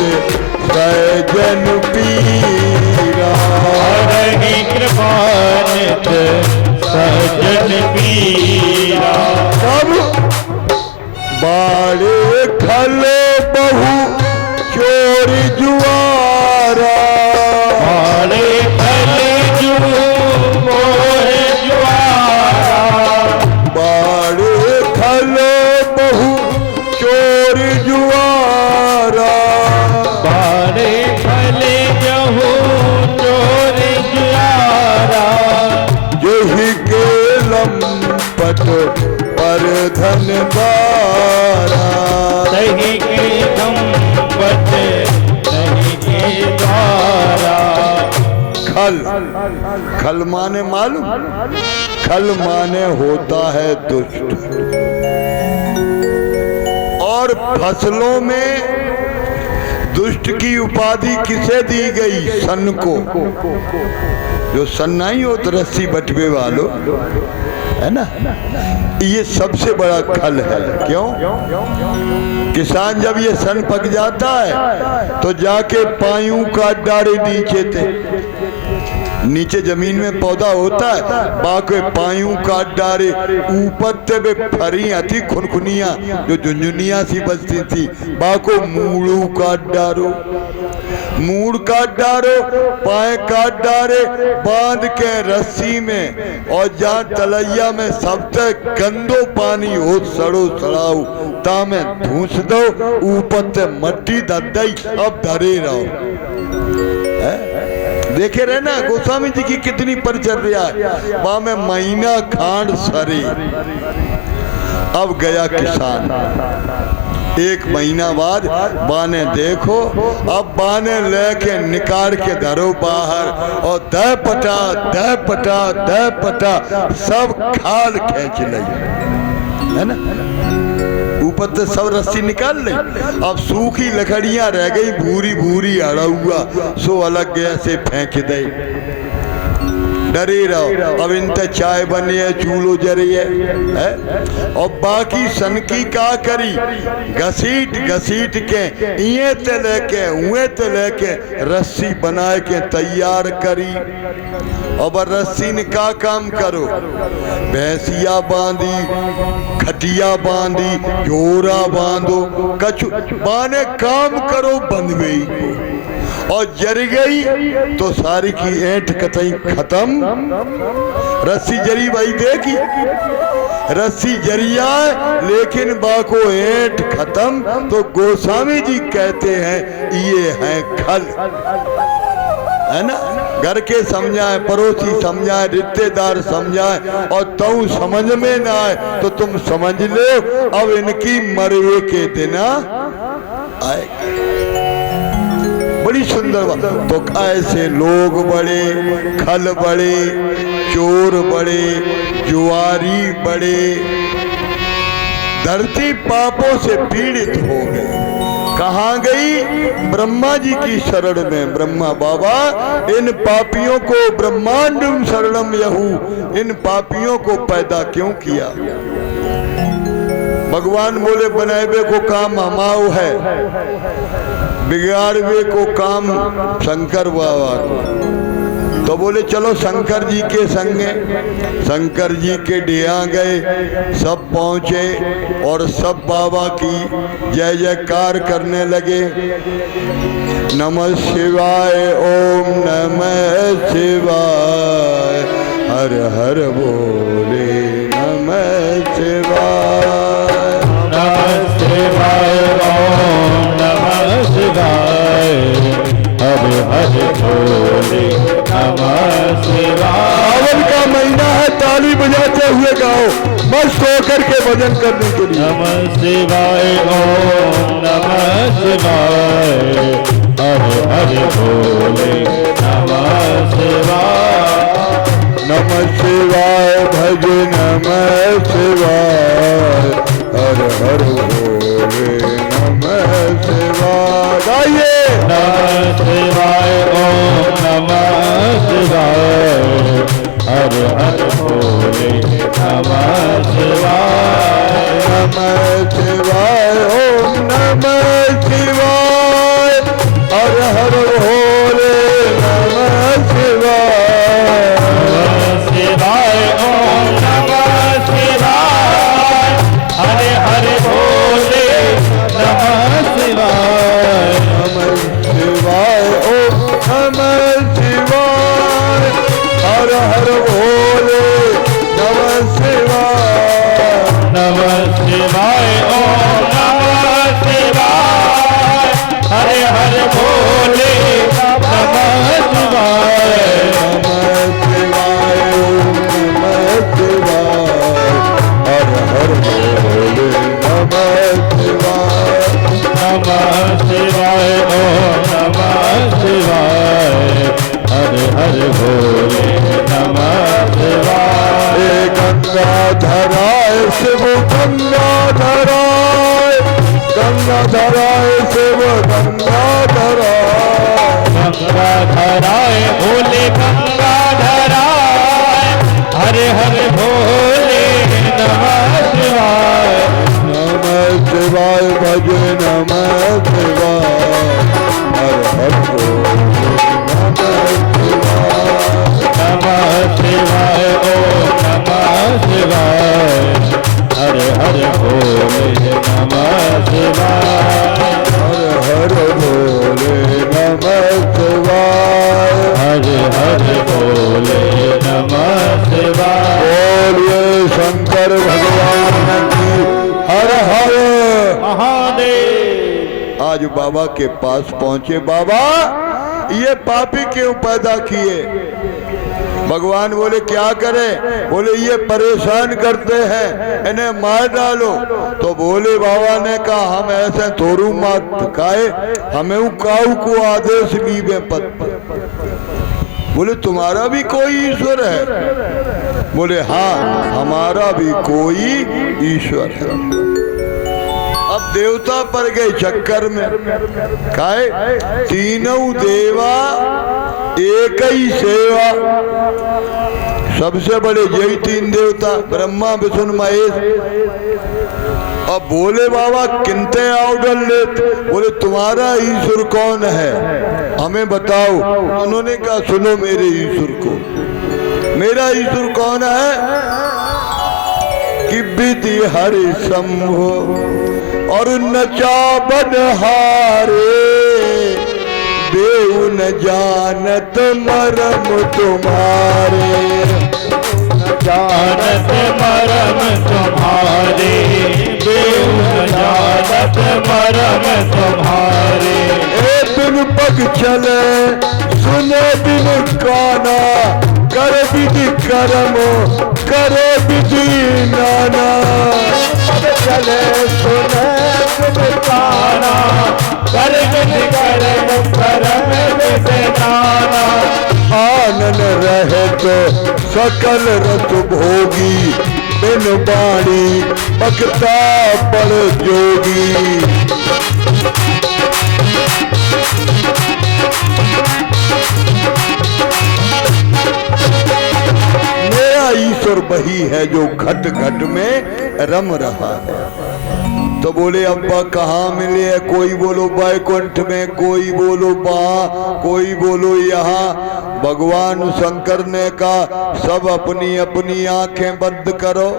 सैजन पीरा। हरहि कृपानिध सज्जन पीरा। तब बाड़े खल बहु चोर जुआरा। बाड़े खल जू मोहे जुआरा। बाड़े खल बहु चोर जुआरा। बाड़े खल जहू चोर जुआरा। यही के लंपट पर धन बारा। सही के संपत सही के द्वारा। खल खल माने मालूम? खल माने होता है दुष्ट। और फसलों में दुष्ट की उपाधि किसे दी गई? सन को। जो सन नहीं हो तो रस्सी बटवे वालों, है ना, ये सबसे बड़ा खल है। क्यों? किसान जब ये सन पक जाता है तो जाके पायूं काट डाले नीचे थे। नीचे जमीन में पौधा होता है, बाके पायूं काट डाले। ऊपर ते बे फरियां थी खुनखुनिया जो झुंझुनिया सी बजती थी, बाको मूड़ू काट डारो। मूड़ काट डारो, पाए काट डारे, बांध के रस्सी में। और जहाँ तलैया में सबसे गंदो पानी हो सड़ो सड़ाऊ तामे धूस दो। ऊपर से मट्टी दई अब धरे रहो। देखे रहे ना गोस्वामी जी की कितनी परिचर्या है। वहां में महीना खांड सरे। अब गया किसान, एक महीना बाद बाने देखो, अब बाने लेके निकाल के धरो बाहर और दह पटा दह पटा दह पटा सब खाल खींच ली, है ना। ऊपर से सब रस्सी निकाल ली। अब सूखी लकड़ियां रह गई भूरी भूरी अड़ा हुआ, सो अलग गया से फेंक दे। डरे रहो, अब इनते चाय बनी है, चूल्हो जरी है। और बाकी सन की का करी, घसीट घसीट के इए ते लेके उए ते लेके रस्सी बनाए के तैयार करी। और रस्सी ने का काम करो, भैंसिया बांधी, खटिया बांधी, जोरा बांधो, कछु बाने काम करो बंधवे को। और जर गई तो सारी की ऐंठ कतई खत्म। रस्सी जरी भाई देखी, रस्सी जरिया लेकिन बाको ऐंठ खत्म। तो गोस्वामी जी कहते हैं ये है खल, है ना। घर के समझाए, पड़ोसी समझाए, रिश्तेदार समझाए और तुम समझ में ना आए तो तुम समझ लो अब इनकी मरवे के दिन आएगी। बड़ी सुंदर बात। तो ऐसे लोग बड़े, खल बड़े, चोर बड़े, जुआरी बड़े, धरती पापों से पीड़ित हो गई। कहाँ गई? ब्रह्मा जी की शरण में। ब्रह्मा बाबा इन पापियों को ब्रह्मांड शरणम यहू, इन पापियों को पैदा क्यों किया? भगवान बोले बनावे को काम हमाओ है, बिगाड़वे को काम शंकर बाबा को। तो बोले चलो शंकर जी के संगे। शंकर जी के डेरा गए, सब पहुंचे और सब बाबा की जय जयकार करने लगे। नमः शिवाय, ओम नमः शिवाय, हर हर बोले नमः शिवाय, नमः शिवाय, ओम नमः शिवाय, हर हर बोले नमः शिवाय। सावन का महीना है, ताली बजाते हुए गाओ, मस्त होकर के भजन करने के लिए। नमः शिवाय, ओम नमः शिवाय, हर हर बोले नमः शिवाय, नमः शिवाय भज नमः शिवाय हर हर भोले नमः शिवाय गाइए नमः शिवाय ओम नमः शिवाय हर हर भोले नमः शिवाय नमः शिवाय ओम नमः शिवाय हर हर भोले नमः शिवाय शिवाय ओम नमः शिवाय हरे हरे भोले नमः शिवाय नमः शिवाय ओम नमः शिवाय हर हर भोले नमः शिवाय नमः शिवाय ओम नमः शिवाय हरे हरे भोले नमः शिवाय नमः शिवाय ओम नमः शिवाय हर हर भोले नमः शिवाय नमः शिवाय ओम नमः शिवाय हरे हरे भोले नमः शिवाय हे गंगाधराय शिव गंगाधराय गंगाधराय शिव गंगाधराय गंगाधराय भोले गंगाधराय हरे हरे भोले नमः शिवाय नमः शिवाय भज नमः शिवाय हर हर भोले नमः शिवाय नमः शिवाय ओम नमः शिवाय हरे हरे भोले नमः शिवाय हर हर भोले नमः शिवाय हरे हरे भोले नमः शिवाय बोलिए शंकर भगवान की हर हर महादेव। आज बाबा के पास पहुंचे। बाबा ये पापी क्यों पैदा किए? भगवान बोले क्या करें? बोले ये परेशान करते हैं, इन्हें मार डालो। तो बोले बाबा ने कहा हम ऐसे थोरू मात खाए, हमें काऊ को आदेश लीबे पद। बोले तुम्हारा भी कोई ईश्वर है? बोले हाँ हमारा भी कोई ईश्वर है। अब देवता पर गए चक्कर में, काहे तीनों देवा एक ही सेवा। सबसे बड़े यही तीन देवता ब्रह्मा विष्णु महेश। अब बोले बाबा किनते ऑर्डर लेते? बोले तुम्हारा ईश्वर कौन है हमें बताओ। उन्होंने कहा सुनो मेरे ईश्वर को। मेरा ईश्वर कौन है? कि विधि हरि शंभो और नचा बनहारे, देव न जानत मरम तुम्हारे। जानत मरम तुम्हारे, देव न जानत मरम तुम्हारे। ए बिन पग चले सुने बिन काना, कर विधि कर्म करे विधि नाना। चले सुने बिन काना, कर विधि कर्म करम विधि नाना। आनन रहे तो सकल रस भोगी, बिन बाणी बकता बड़ जोगी। मेरा ईश्वर वही है जो घट घट में रम रहा है। तो बोले अब्बा कहाँ मिले है? कोई बोलो बैकुंठ में, कोई बोलो वहाँ, कोई बोलो यहाँ। भगवान शंकर ने कहा सब अपनी अपनी आंखें बंद करो।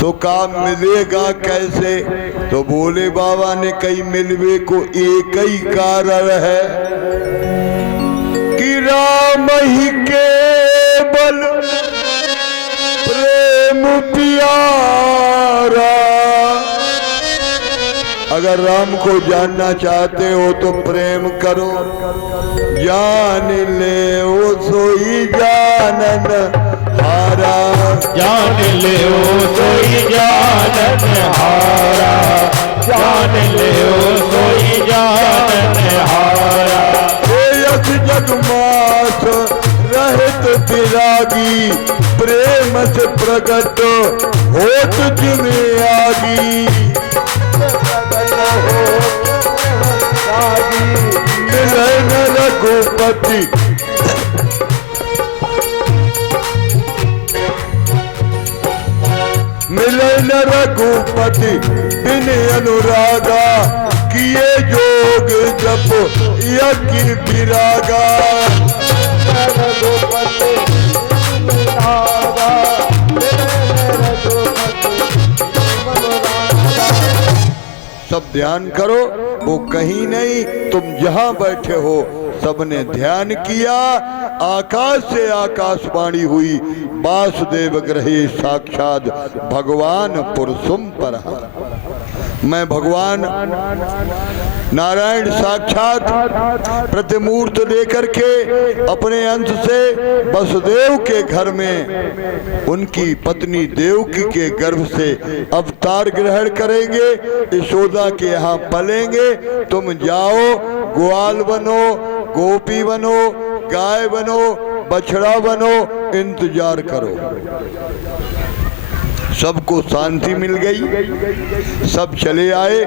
तो काम मिलेगा कैसे? तो बोले बाबा ने कई मिलवे को एक ही कारण है कि राम ही केवल प्रेम प्यारा। अगर राम को जानना चाहते हो तो प्रेम करो। जान ले ओ सोई जानन हारा, जान ले ओ सोई जानन हारा, जान ले ओ सोई जानन हारा। यस जगमास रहत विरागी, से प्रकट हो तुझ में आगी, मिले न रघुपति मिले न रघुपति बिन अनुरागा, किए जोग जप यज्ञ विरागा। सब ध्यान करो, वो कहीं नहीं, तुम जहां बैठे हो सबने ध्यान किया। आकाश से आकाशवाणी हुई, वासुदेव ग्रहे साक्षात भगवान पुरुषम परहा। मैं भगवान नारायण साक्षात प्रतिमूर्त लेकर के अपने अंश से वसुदेव के घर में उनकी पत्नी देवकी के गर्भ से अवतार ग्रहण करेंगे, यशोदा के यहाँ पलेंगे। तुम जाओ, ग्वाल बनो, गोपी बनो, गाय बनो, बछड़ा बनो, इंतजार करो। सबको शांति मिल गई, सब चले आए।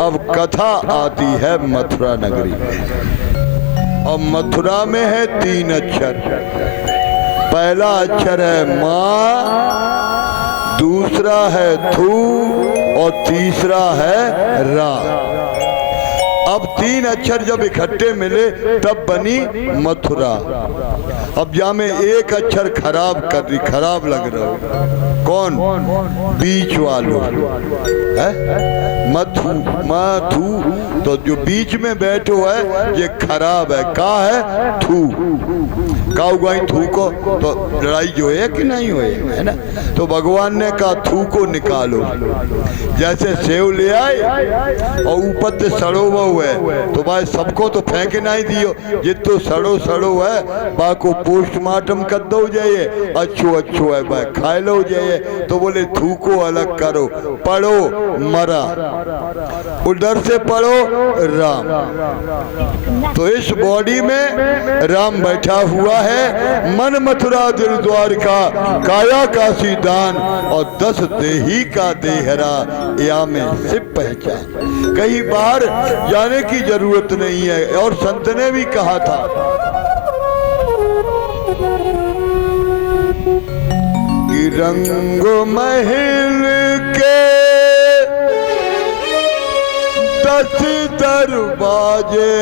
अब कथा आती है मथुरा नगरी में। और मथुरा में है 3 अक्षर। पहला अक्षर है माँ, दूसरा है थू और तीसरा है रा। अब 3 अक्षर जब इकट्ठे मिले तब बनी मथुरा। अब जा में एक अक्षर खराब कर रही, खराब लग रहा हो। कौन? बीच वालों है मथु माथु, तो जो बीच में बैठो है ये खराब है। का है? थू। काऊ गाई थू को तो लड़ाई जो है कि नहीं हुए, है ना? तो भगवान ने कहा थू को निकालो। जैसे सेव ले आए और ऊपर से सड़ो वो है, तो भाई सबको तो फेंके नहीं दियो, ये तो सड़ो सड़ो है, बाको पोस्टमार्टम कर दो जाइए, अच्छो है भाई खाए लो जाइए। तो बोले थू को अलग करो, पढ़ो मरा, उधर से पढ़ो राम। तो इस बॉडी में राम बैठा हुआ है। मन मथुरा दिल द्वारका, काया काशी दान और 10 देही का देहरा, या में सिर्फ पहचान। कहीं बाहर जाने की जरूरत नहीं है। और संत ने भी कहा था कि रंग महल के 10 दरवाजे,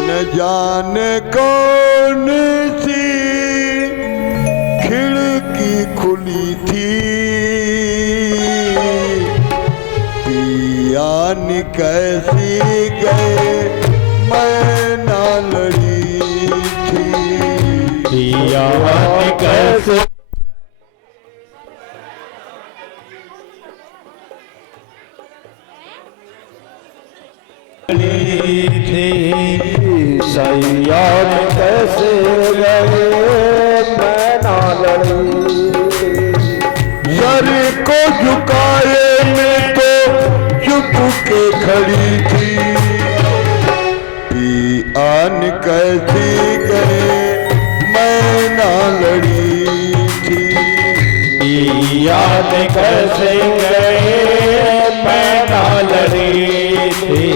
न जाने कौन सी खिड़की खुली थी, पियान कैसी गए मैं ना लड़ी थी, पियान कैसे सैयाद कैसे गए मैं ना लड़ी। सर को झुकाए में तो चुप के खड़ी थी, पियान कैसी गए मैं ना लड़ी थी, पियान कैसे गए मैं ना लड़ी थी,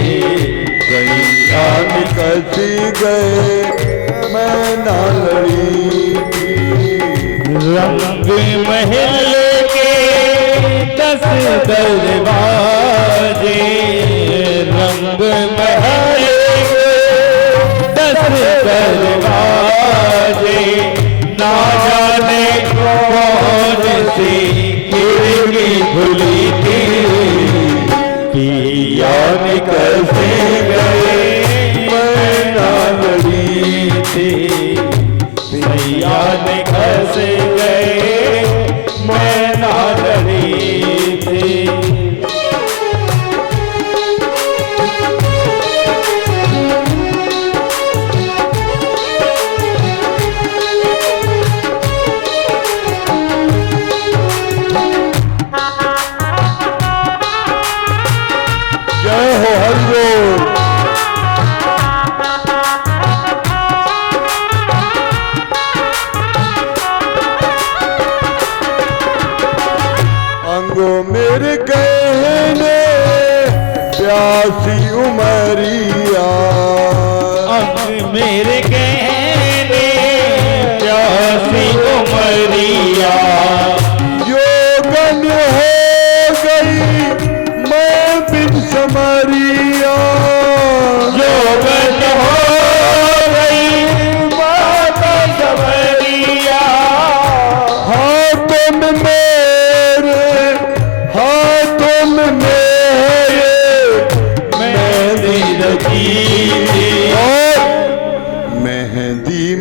पियान कैसी गए मैं ना लड़ी थी। रंग महल के 10 दरवाजे, रंग महल के 10 दरवाजे, ना जाने कौन सी खिड़की खुली थी, पियान कैसे गए मैं ना लड़ी थी, पियान कैसे गए मैं ना लड़ी थी।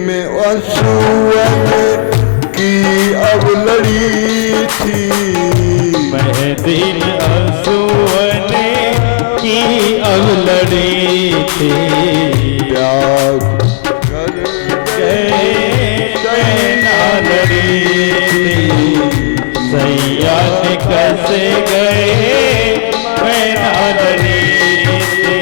में असुअन की अब लड़ी थी, मेहंदी में असुअन की अब लड़ी थी, प्यार सैया ने कैसे गए मैं ना लड़ी थी।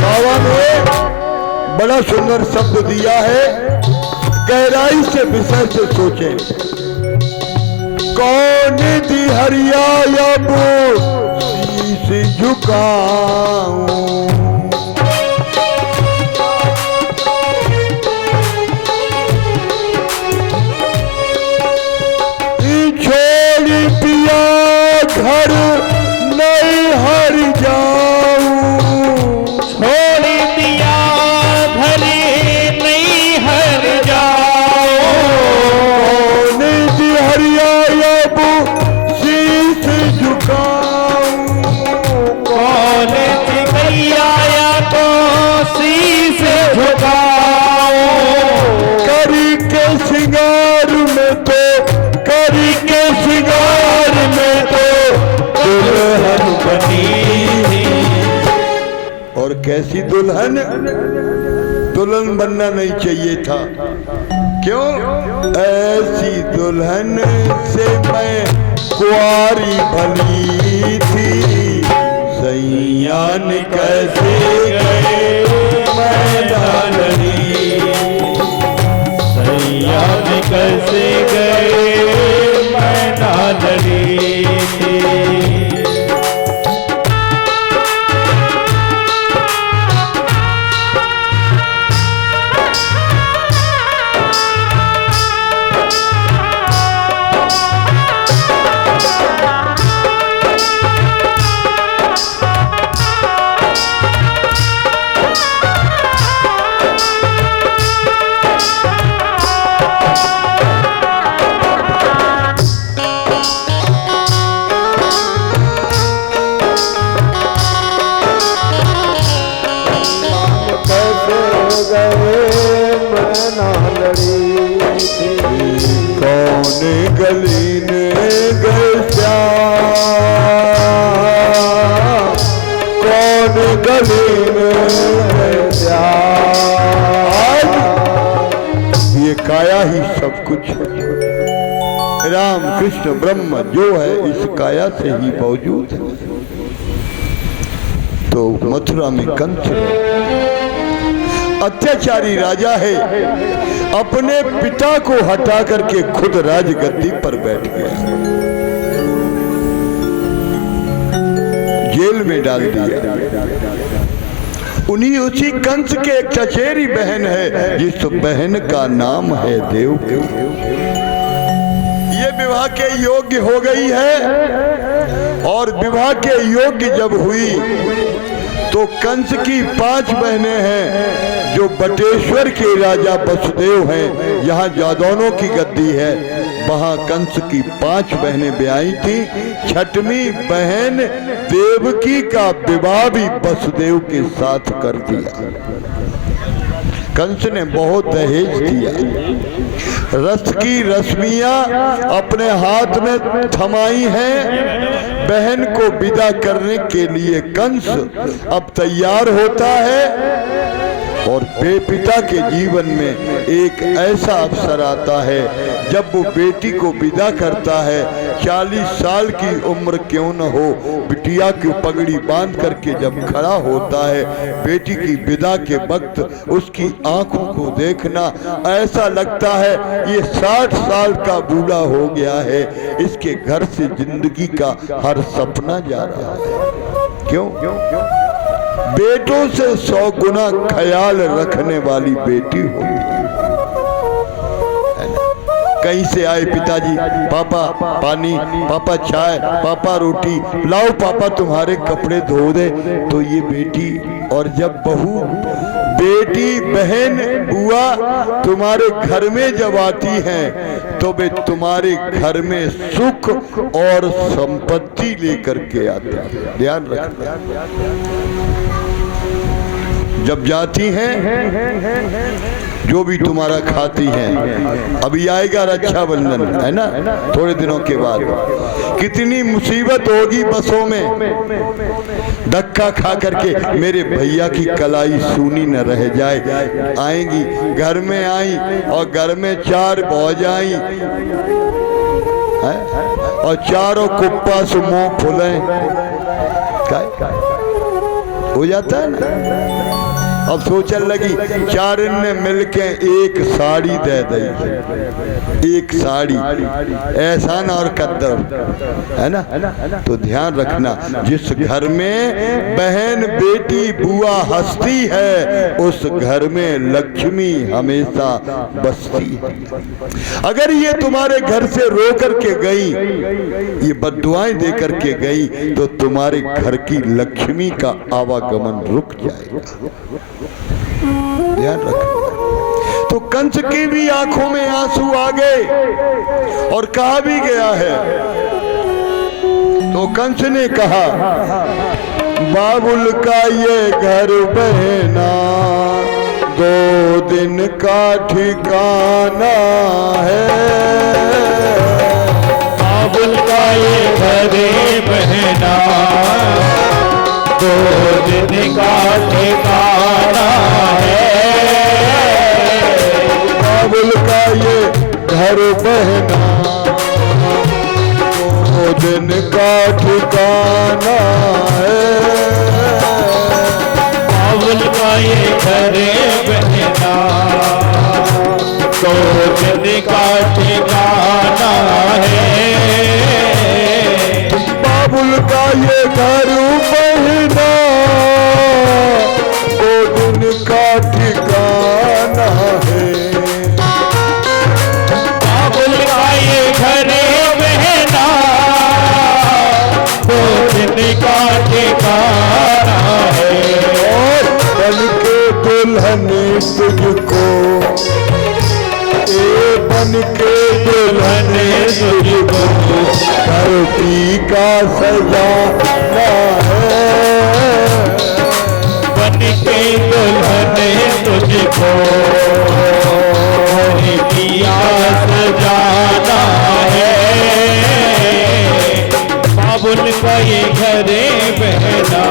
बाबा ने बड़ा सुंदर शब्द दिया है, गहराई से विषय से सोचें। कौन दी हरिया अब शीश झुकाऊं, छोड़ पिया घर नहीं हर जाऊं, छोड़ दिया भले नहीं हर जाओ, निधि हरिया अब शीश झुकाऊं, कौन गैया तो शीश झुकाओ, करी के सिंगार में तो, करी के सिंगार में तो दुल्हन बनी। और कैसी दुल्हन, दुल्हन बनना नहीं चाहिए था। क्यों? ऐसी दुल्हन से मैं कुंवारी भली थी, सैया ने कैसे गए मैं ना लड़ी, सैया ने कैसे गए मैं ना लड़ी थी। कौन गली ने गए श्याम, कौन गली में गए श्याम। ये काया ही सब कुछ है, राम कृष्ण ब्रह्म जो है इस काया से ही मौजूद है। तो मथुरा में कंस अत्याचारी राजा है, अपने पिता को हटा करके खुद राजगद्दी पर बैठ गया, जेल में डाल दिया। उन्हीं उसी कंस के एक चचेरी बहन है, जिस बहन का नाम है देवकी। ये विवाह के योग्य हो गई है, और विवाह के योग्य जब हुई तो कंस की 5 बहनें हैं, जो बटेश्वर के राजा वसुदेव हैं, यहाँ जादौनों की गद्दी है, वहां कंस की 5 बहनें ब्याही थी। 6वीं बहन देवकी का विवाह भी वसुदेव के साथ कर दिया। कंस ने बहुत दहेज दिया, रस की रश्मियां अपने हाथ में थमाई हैं। बहन को विदा करने के लिए कंस अब तैयार होता है, और बेपिता के जीवन में एक ऐसा अवसर आता है जब वो बेटी को विदा करता है। 40 साल की उम्र क्यों न हो, बिटिया की पगड़ी बांध करके जब खड़ा होता है, बेटी की विदा के वक्त उसकी आंखों को देखना ऐसा लगता है ये 60 साल का बूढ़ा हो गया है, इसके घर से जिंदगी का हर सपना जा रहा है। क्यों? बेटों से 100 गुना ख्याल रखने वाली बेटी होती है। कहीं से आए पिताजी, पापा पानी, पापा चाय, पापा रोटी, लाओ पापा तुम्हारे कपड़े धो दे, तो ये बेटी और जब बहू, बेटी, बहन, बुआ तुम्हारे घर में जब आती हैं तो वे तुम्हारे घर में सुख और संपत्ति लेकर के आते हैं। ध्यान रखना। जब जाती हैं जो भी तुम्हारा खाती हैं। अभी आएगा रक्षाबंधन, है ना, थोड़े दिनों के बाद। कितनी मुसीबत होगी बसों में, धक्का खा करके मेरे भैया की कलाई सूनी न रह जाए। आएंगी, घर में आई और घर में 4 भौजाई और चारों कुप्पा से मुंह फुले, हो जाता है ना। अब सोचने लगी 4 ने मिलके एक साड़ी दे दी, एक साड़ी, एहसान और कद्दर, है ना। तो ध्यान रखना, जिस घर में बहन, बेटी, बुआ हंसती है उस घर में लक्ष्मी हमेशा बसती है। अगर ये तुम्हारे घर से रो करके गई, ये बद्दुआएं दे करके गई, तो तुम्हारे घर की लक्ष्मी का आवागमन रुक जाएगा। ध्यान रखना। तो कंस की भी आंखों में आंसू आ गए और कहा भी गया है, तो कंस ने कहा बाबुल का ये घर बहना 2 दिन का ठिकाना है। बाबुल का ये घर बहना 2 दिन का ठिकाना है। बाबुल का ये घर बहना 2 दिन का ठिकाना है। बाबुल का ये घर बहना 2 दिन का ठिकाना है। बाबुल का ये घर बहना 2 दिन का ठिकाना है। बाबुल का ये घर बहना 2 दिन का ठिकाना है। और बन के दुल्हन तुझको, बन के दुल्हन तुझको धरती का सजाना है। बन के दुल्हन तुझको दिया सजाना है। बाबुल का ये घर बहना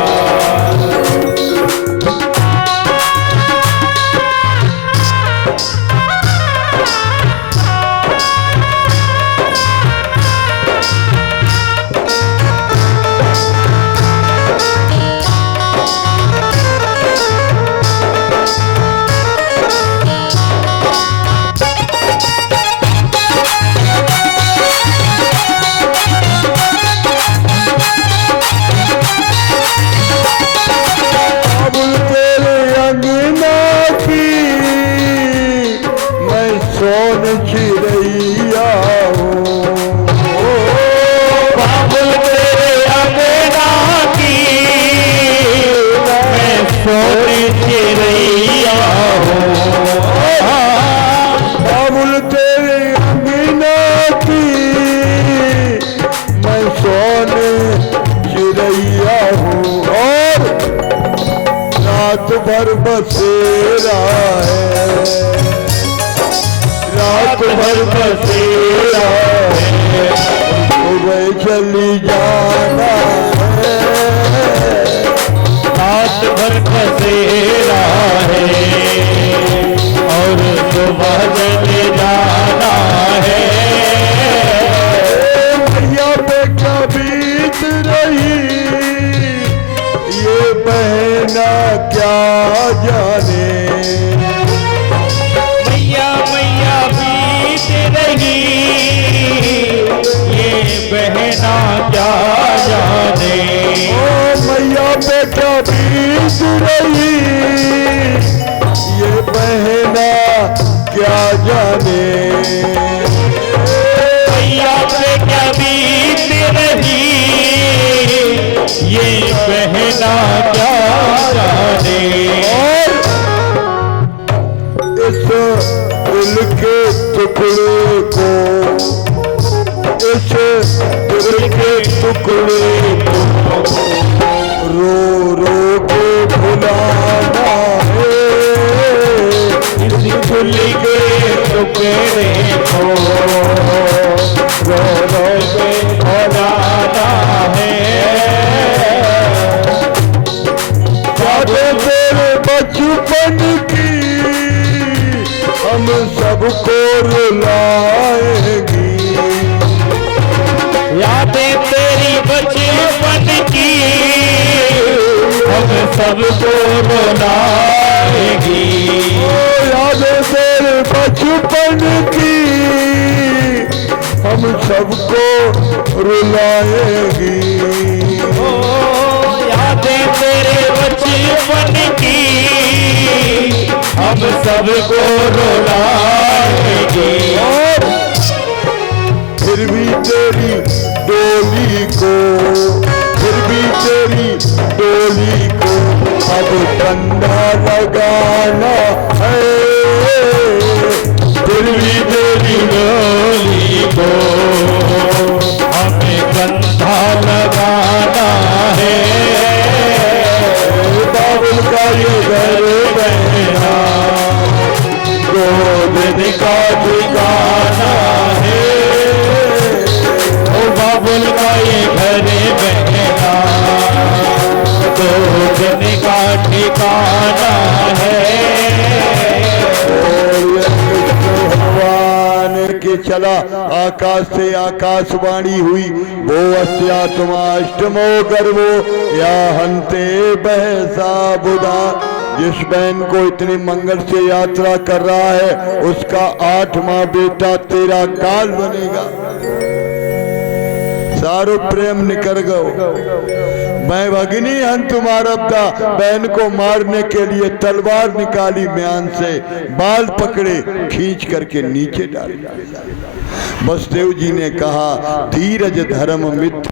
भर बसेरा है, रात भर बसेरा है, सुबह चली जाना है। रात भर बसेरा है और सुबह चली जाना है। भैया पे क्या बीत रही ये बहना क्या जाने। मैया मैया बीत रही ये बहना क्या जाने। ओ मैया पे क्या बीत रही ये बहना क्या जाने। मैया पे क्या बीत रही ये बहना क्या जाने। टुकड़े को, इस दिल के टुकड़े को रो रो के भुलाना है, इस दिल के टुकड़े को रो रो के भुलाना है। यादें तेरे बचपन की हम सबको रुलाएंगी, यादें तेरी बचपन की हम सबको रुलाएगी। यादें तेरे बचपन की हम सबको रुलाएगी। ओ यादें तेरे बचपन की हम सबको रुलाएगी। फिर भी तेरी डोली को, फिर भी तेरी डोली को अब कंधा लगाना है, फिर भी तेरी डोली को हमें कंधा लगाना है। बाबुल का ये घर बहना दो दिन का ठिकाना है, ओ बाबुल का ये घर बहना दो दिन का ठिकाना है। भगवान के चला आकाश से आकाशवाणी हुई, वो अस्या तुमाष्टमो गर्वो या हंते बहसा बुधा। जिस बहन को इतनी मंगल से यात्रा कर रहा है उसका 8वां बेटा तेरा काल बनेगा। सारो प्रेम निकर गो, मैं भगिनी हन तुम्हारा दा। बहन को मारने के लिए तलवार निकाली म्यान से, बाल पकड़े खींच करके नीचे डाल। बसदेव जी ने कहा धीरज धर्म मित्र,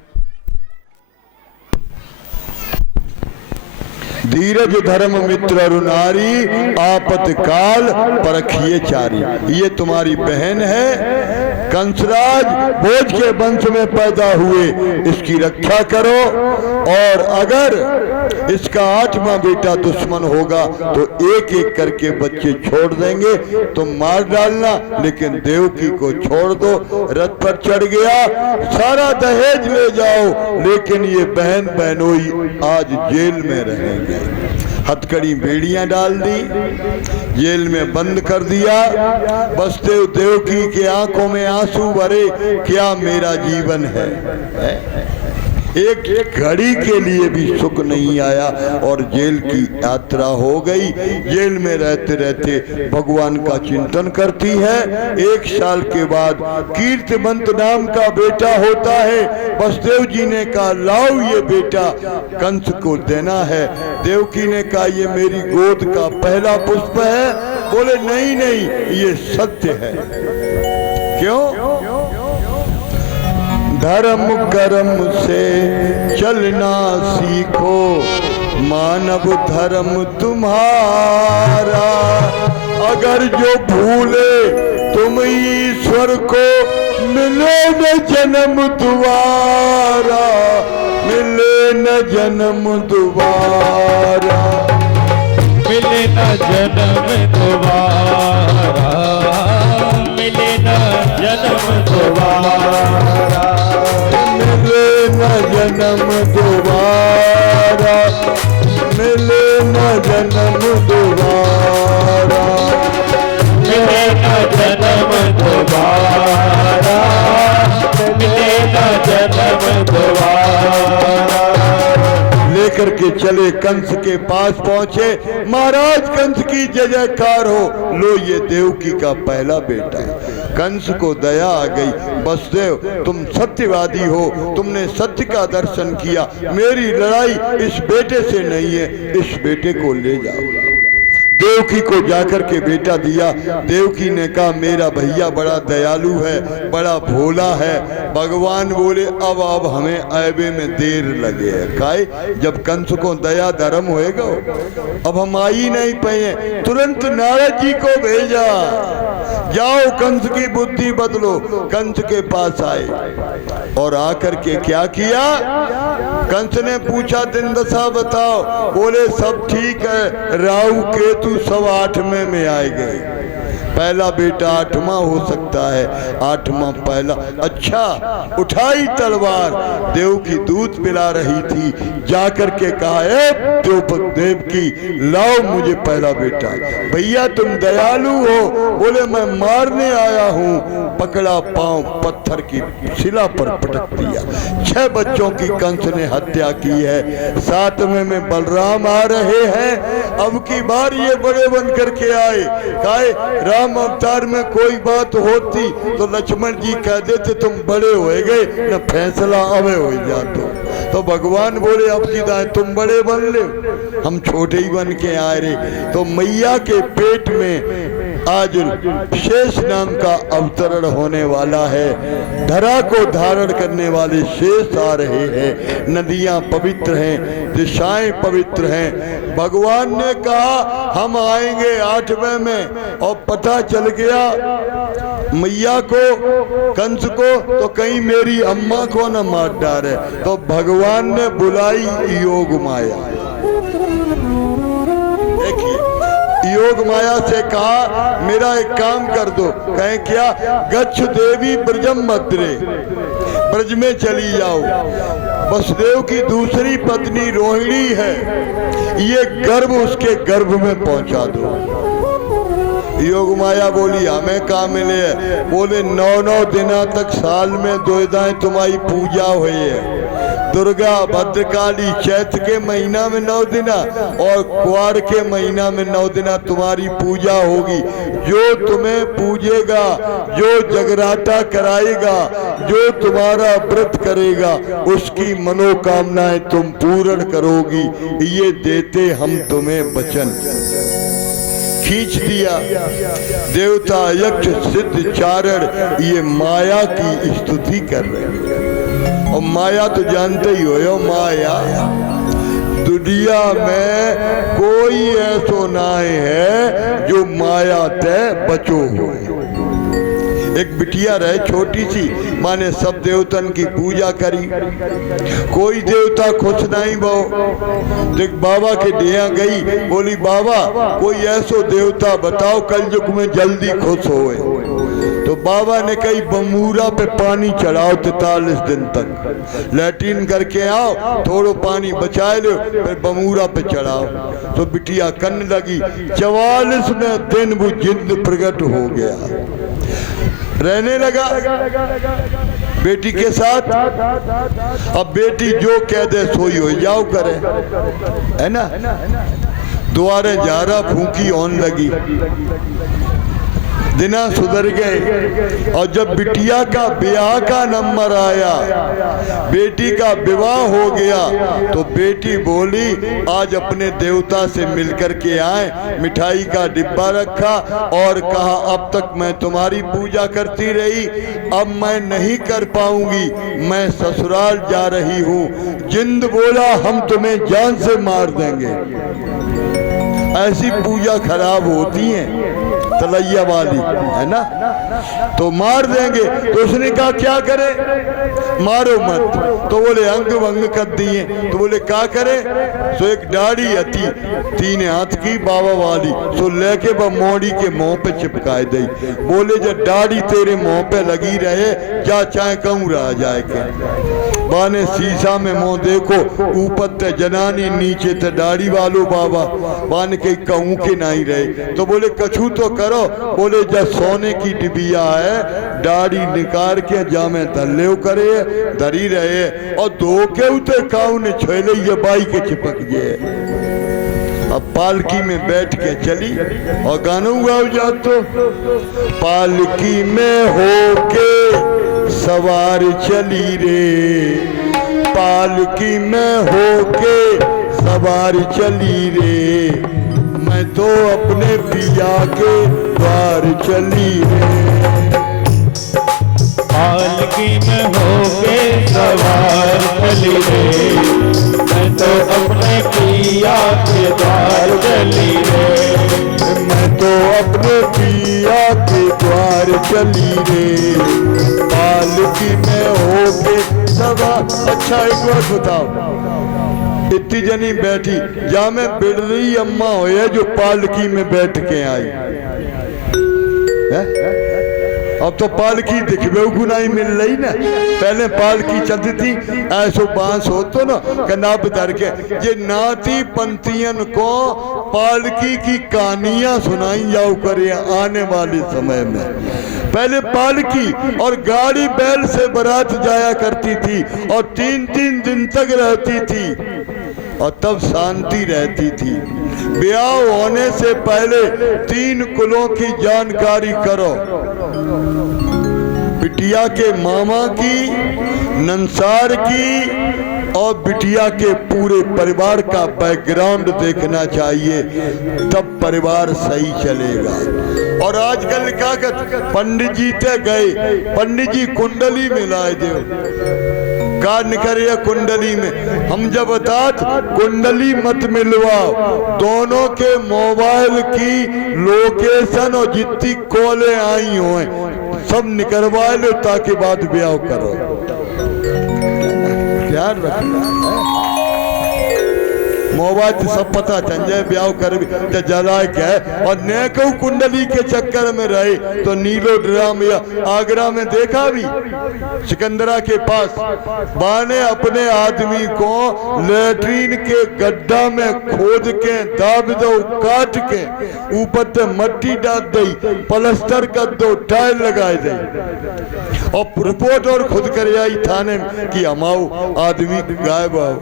धीरज धर्म मित्र अरुनारी आपतकाल परखिए चारी। ये तुम्हारी बहन है, कंसराज भोज के वंश में पैदा हुए, इसकी रक्षा करो। और अगर इसका 8वां बेटा दुश्मन होगा तो एक एक करके बच्चे छोड़ देंगे, तुम मार डालना, लेकिन देवकी को छोड़ दो। रथ पर चढ़ गया, सारा दहेज ले जाओ, लेकिन ये बहन बहनोई आज जेल में रहेंगे। हथकड़ी बेड़ियां डाल दी, जेल में बंद कर दिया। बसदेव देवकी के आंखों में आंसू भरे, क्या मेरा जीवन है? एक घड़ी के लिए भी सुख नहीं आया और जेल की यात्रा हो गई। जेल में रहते रहते भगवान का चिंतन करती है। 1 साल के बाद कीर्तिमंत नाम का बेटा होता है। बसदेव जी ने कहा लाओ ये बेटा कंस को देना है। देवकी ने कहा ये मेरी गोद का पहला पुष्प है। बोले नहीं नहीं, ये सत्य है। क्यों? धर्म कर्म से चलना सीखो, मानव धर्म तुम्हारा। अगर जो भूले तुम ईश्वर को, मिले न जन्म दोबारा, मिले न जन्म दोबारा, मिले न जन्म दोबारा, मिले न जन्म दोबारा, मिले न जन्म दोबारा, मिले न जन्म दोबारा, मिले न जन्म दोबारा, मिले न जन्म दोबारा। लेकर के चले कंस के पास पहुंचे। महाराज कंस की जय जयकार हो, लो ये देवकी का पहला बेटा है। कंस को दया आ गई, बसदेव तुम सत्यवादी हो, तुमने सत्य का दर्शन किया, मेरी लड़ाई इस बेटे से नहीं है, इस बेटे को ले जाओ। देवकी को जाकर के बेटा दिया। देवकी ने कहा मेरा भैया बड़ा दयालु है, बड़ा भोला है। भगवान बोले अब हमें ऐबे में देर लगे है। काहे? जब कंस को दया धर्म होएगा, अब हम आ ही नहीं पाए। तुरंत नारद जी को भेजा, जाओ कंस की बुद्धि बदलो। कंस के पास आए और आकर के क्या किया, कंस ने पूछा दिन दशा बताओ, बोले सब ठीक है, राहु केतु सब 8वें में आए गए। पहला बेटा 8वां हो सकता है, 8वां पहला। अच्छा, उठाई तलवार, देव की दूध पिला रही थी, जाकर के कहा देव की लाओ मुझे पहला बेटा। भैया तुम दयालु हो, बोले मैं मारने आया हूँ। पकड़ा, पांव पत्थर की शिला पर पटक दिया। 6 बच्चों की कंस ने हत्या की है। 7वें में बलराम आ रहे हैं। अब की बार ये बड़े बन करके आए। कहे राम अवतार में कोई बात होती तो लक्ष्मण जी कह देते तुम बड़े हो गए न, फैसला अवे हो जाते। तो भगवान बोले अब की दाएं तुम बड़े बन ले, हम छोटे ही बन के आए रे। तो मैया के पेट में आज शेष नाम का अवतरण होने वाला है। धरा को धारण करने वाले शेष आ रहे हैं। नदियां पवित्र हैं, दिशाएं पवित्र हैं। भगवान ने कहा हम आएंगे 8वें में, और पता चल गया मैया को, कंस को, तो कहीं मेरी अम्मा को न मार डाले। तो भगवान ने बुलाई योग माया। देखिए, योग माया से कहा मेरा एक काम कर दो। कहें क्या, गच्छ देवी ब्रजम मद्रे, ब्रज में चली जाओ। वसुदेव की दूसरी पत्नी रोहिणी है, ये गर्भ उसके गर्भ में पहुंचा दो। योग माया बोली हमें कहाँ मिले है। बोले 9 दिना तक साल में 2 दाएं तुम्हारी पूजा हुई है। दुर्गा, भद्रकाली, चैत्र के महीना में 9 दिना और क्वार के महीना में 9 दिना तुम्हारी पूजा होगी। जो तुम्हें पूजेगा, जो जगराता कराएगा, जो तुम्हारा व्रत करेगा, उसकी मनोकामनाएं तुम पूर्ण करोगी। ये देते हम तुम्हें वचन। खींच दिया। देवता, यक्ष, सिद्ध, चारण ये माया की स्तुति कर रहे हैं। और माया तो जानते ही हो, माया दुनिया में कोई ऐसो नाय है जो माया ते बचो हो। एक बिटिया रहे छोटी सी, माँ ने सब देवतन की पूजा करी, कोई देवता खुश नहीं वो। देख बाबा के डेया गई, बोली बाबा कोई ऐसो देवता बताओ कलयुग में जल्दी खुश होए। तो बाबा ने कही बमूरा पे पानी चढ़ाओ 43 दिन तक, लैट्रिन करके आओ, थोड़ो पानी बचाए लो, फिर बमूरा पे चढ़ाओ। तो बिटिया करने लगी। 44वें दिन वो जिंद प्रकट हो गया, रहने लगा बेटी के साथ। अब बेटी जो कह दे सोई हो जाओ करे, है ना। द्वारे जा रहा, फूंकी होने लगी, दिना सुधर गए। और जब बिटिया का ब्याह का नंबर आया, बेटी का विवाह हो गया, तो बेटी बोली आज अपने देवता से मिलकर के आए। मिठाई का डिब्बा रखा और कहा अब तक मैं तुम्हारी पूजा करती रही, अब मैं नहीं कर पाऊंगी, मैं ससुराल जा रही हूँ। जिंद बोला हम तुम्हें जान से मार देंगे। ऐसी पूजा खराब होती है तलैया वाली, है ना, तो मार देंगे। तो उसने कहा क्या करे, मारो मत। तो बोले अंग भंग कर दिए। तो बोले क्या करे, सो एक दाढ़ी हती 3 हाथ की बाबा वाली, सो लेके मोड़ी के मुंह पे चिपकाए दी। बोले जब दाढ़ी तेरे मुंह पे लगी रहे, क्या चाहे कहूँ रह जाए के। बाने शीशा में मुंह देखो, ऊपर ते जनानी, नीचे ते दाढ़ी वालो बाबा। बाने के कहूँ के नहीं रहे। तो बोले कछू तो करो। बोले जब सोने की डिबिया है, दाढ़ी निकाल के जामे तल्ले करे, धरी रहे और दो के उते काऊ ने छोले ये बाई के चिपक गए। अब पालकी में बैठ के चली और गानों गाओ जातो। पालकी में होके सवार चली रे, पालकी में होके सवार चली रे, मैं तो अपने पिया के द्वार चली रे। पालकी में होके सवार चली रे, मैं तो अपने पिया के द्वार चली रे, मैं तो अपने पिया के द्वार चली रे, पालकी में होके सवा। अच्छा एक बात बताओ, इतनी जनी बैठी जा में बिड़री अम्मा होया जो पालकी में बैठ के आई है? अब तो पालकी दिखबे गुनाई मिल रही ना। पहले पालकी चलती थी ऐसो बांस हो तो ना कनाब धर के ये नाती पंथियन को पालकी की कहानियां सुनाई जाओ करे आने वाले समय में। पहले पालकी और गाड़ी बैल से बारात जाया करती थी और 3-3 दिन तक रहती थी और तब शांति रहती थी। ब्याह होने से पहले 3 कुलों की जानकारी करो, बिटिया के मामा की, नंसार की और बिटिया के पूरे परिवार का बैकग्राउंड देखना चाहिए, तब परिवार सही चलेगा। और आजकल क्या कहते, पंडित जी ते गए, पंडित जी कुंडली मिलाए दे का निकले कुंडली में। हम जब बतात कुंडली मत मिलवाओ, दोनों के मोबाइल की लोकेशन और जितनी कॉलें आई हो सब निकलवा लो ताकि बाद ब्याह करो। ध्यान रखना, मोबाइल से सब पता चल जाए ब्याह कर भी तो जलाए क्या है। और न को कुंडली के चक्कर में रहे तो नीलो ड्राम या आगरा में देखा भी, सिकंदरा के पास बाने अपने आदमी को लेटरीन के गड्ढा में खोद के दाब दो, काट के ऊपर से मट्टी डाल दई, प्लास्टर कर दो, टाइल लगाए दे और रिपोर्ट और खुद कर आई थाने की हमाऊ आदमी गायब आओ।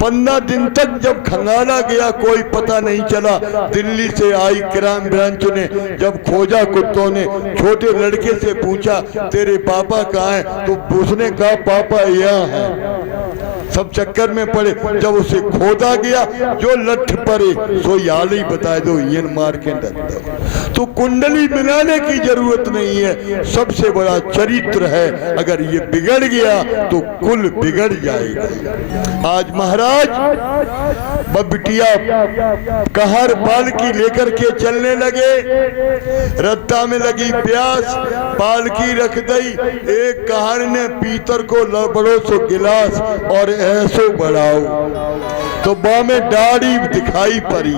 15 दिन तक जब खंगाला गया कोई पता नहीं चला। दिल्ली से आई क्राइम ब्रांच ने जब खोजा, कुत्तों ने छोटे लड़के से पूछा तेरे पापा कहाँ हैं, तो उसने कहा पापा यहाँ है। सब चक्कर में पड़े, जब उसे खोदा गया जो लठ पड़े सो याल ही बताए दो ये मार के डरता। तो कुंडली मिलाने की जरूरत नहीं है, सबसे बड़ा चरित्र है, अगर ये बिगड़ गया तो कुल बिगड़ जाएगा। आज महाराज बिटिया कहर पालकी लेकर के चलने लगे, रत्ता में लगी प्यास, पालकी रख दई, एक कहर ने पीतर को बड़ो सो गिलास और ऐसो बढ़ाओ तो बा में दाढ़ी दिखाई पड़ी।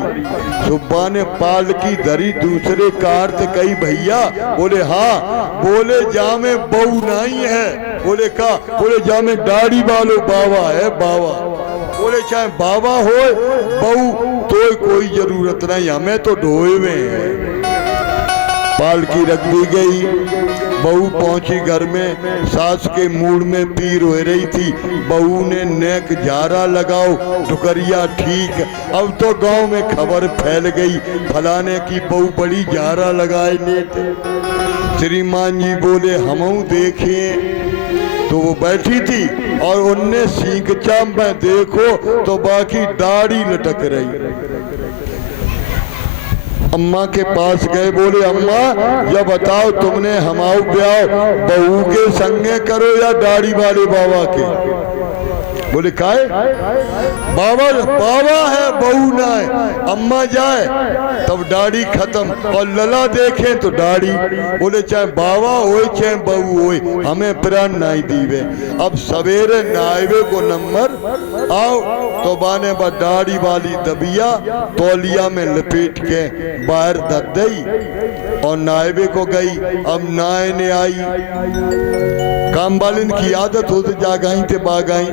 सुब्बा ने पालकी धरी, दूसरे कार से कही भैया, बोले हाँ, बोले जामे बहू नहीं है, बोले का, बोले जामे दाढ़ी वालो बाबा है बाबा, बोले चाहे बाबा हो बहू तो कोई जरूरत नहीं, हमें तो ढोए में है। पालकी रख दी गई, बहू पहुंची घर में, सास के मूड में पीर हो रही थी, बहू ने नेक झारा लगाओ, ठुकरिया ठीक। अब तो गांव में खबर फैल गई फलाने की बहू बड़ी झारा लगाए लेते। श्रीमान जी बोले हमऊ देखे, तो वो बैठी थी और उनने सींग चाम में देखो तो बाकी दाढ़ी लटक रही। अम्मा के पास गए, बोले अम्मा या बताओ तुमने हमाऊ ब्याह बहू के संगे करो या दाढ़ी वाले बाबा के? बोले काहे? बाबा बाबा है बहू ना है। अम्मा जाए तब दाढ़ी खत्म और लला देखे तो दाढ़ी। बोले चाहे बाबा हो चाहे बहू हो, हमें प्राण नहीं दीवे। अब सवेरे नायवे को नंबर आओ तो बाने बा दाढ़ी वाली दबिया तौलिया में लपेट के बाहर धर दई और नायवे को गई। अब नाय ने आई, काम वालिन की आदत हो तो जागाई थे बागाई।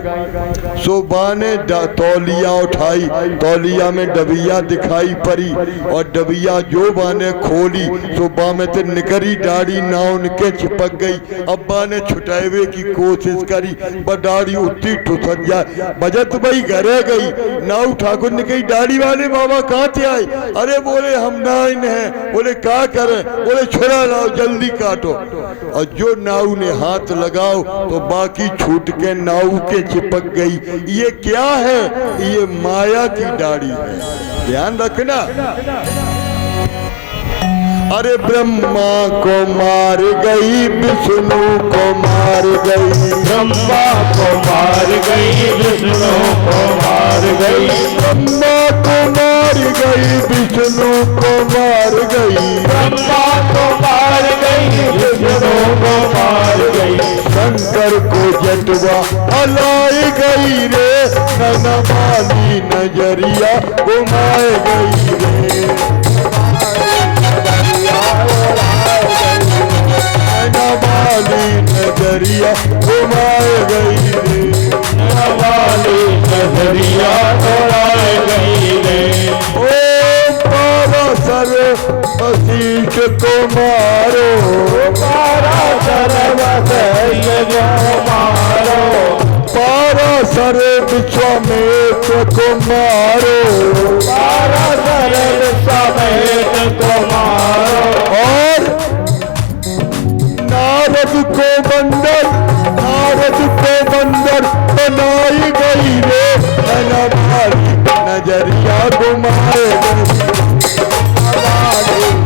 सोबा ने तौलिया उठाई, तौलिया में डबिया दिखाई पड़ी और डबिया जो बाने खोली सोबा में तो निकरी दाढ़ी ना उनके चिपक गई। अब्बा ने छुटावे की कोशिश करी पर दाढ़ी उतनी ठुसक जाए। बजत भाई घरे गई, नाऊ ठाकुर ने कही दाढ़ी वाले बाबा कहाँ से आए? अरे बोले हम नाइन हैं। बोले क्या करें? बोले छुरा लाओ जल्दी काटो। और जो नाऊ ने हाथ लगाओ तो बाकी छूट के नाऊ के चिपक गई। ये क्या है? ये माया की दाढ़ी है, ध्यान रखना। अरे ब्रह्मा को मार गई, विष्णु को मार गई, ब्रह्मा को मार गई, विष्णु को मार गई, ब्रह्मा को मार गई, विष्णु को मार गई, ब्रह्मा को मार गई, को जटवा हलाई गई रे, नैना वाली नजरिया घुमाए गई रे, नैना वाली नजरिया घुमाए गई रे, नैना वाली नजरिया घुमाए गई रे। ओ पारा सर वशिष्ठ को मारो, पारा सर वशिष्ठ को मारो, पारा सर विश्वामित्र को मारो, पारा सर विश्वामित्र को मारो। और नारद को बंदर, नारद को बंदर बनाई गई रे, नैना वाली नजरिया घुमाए गई,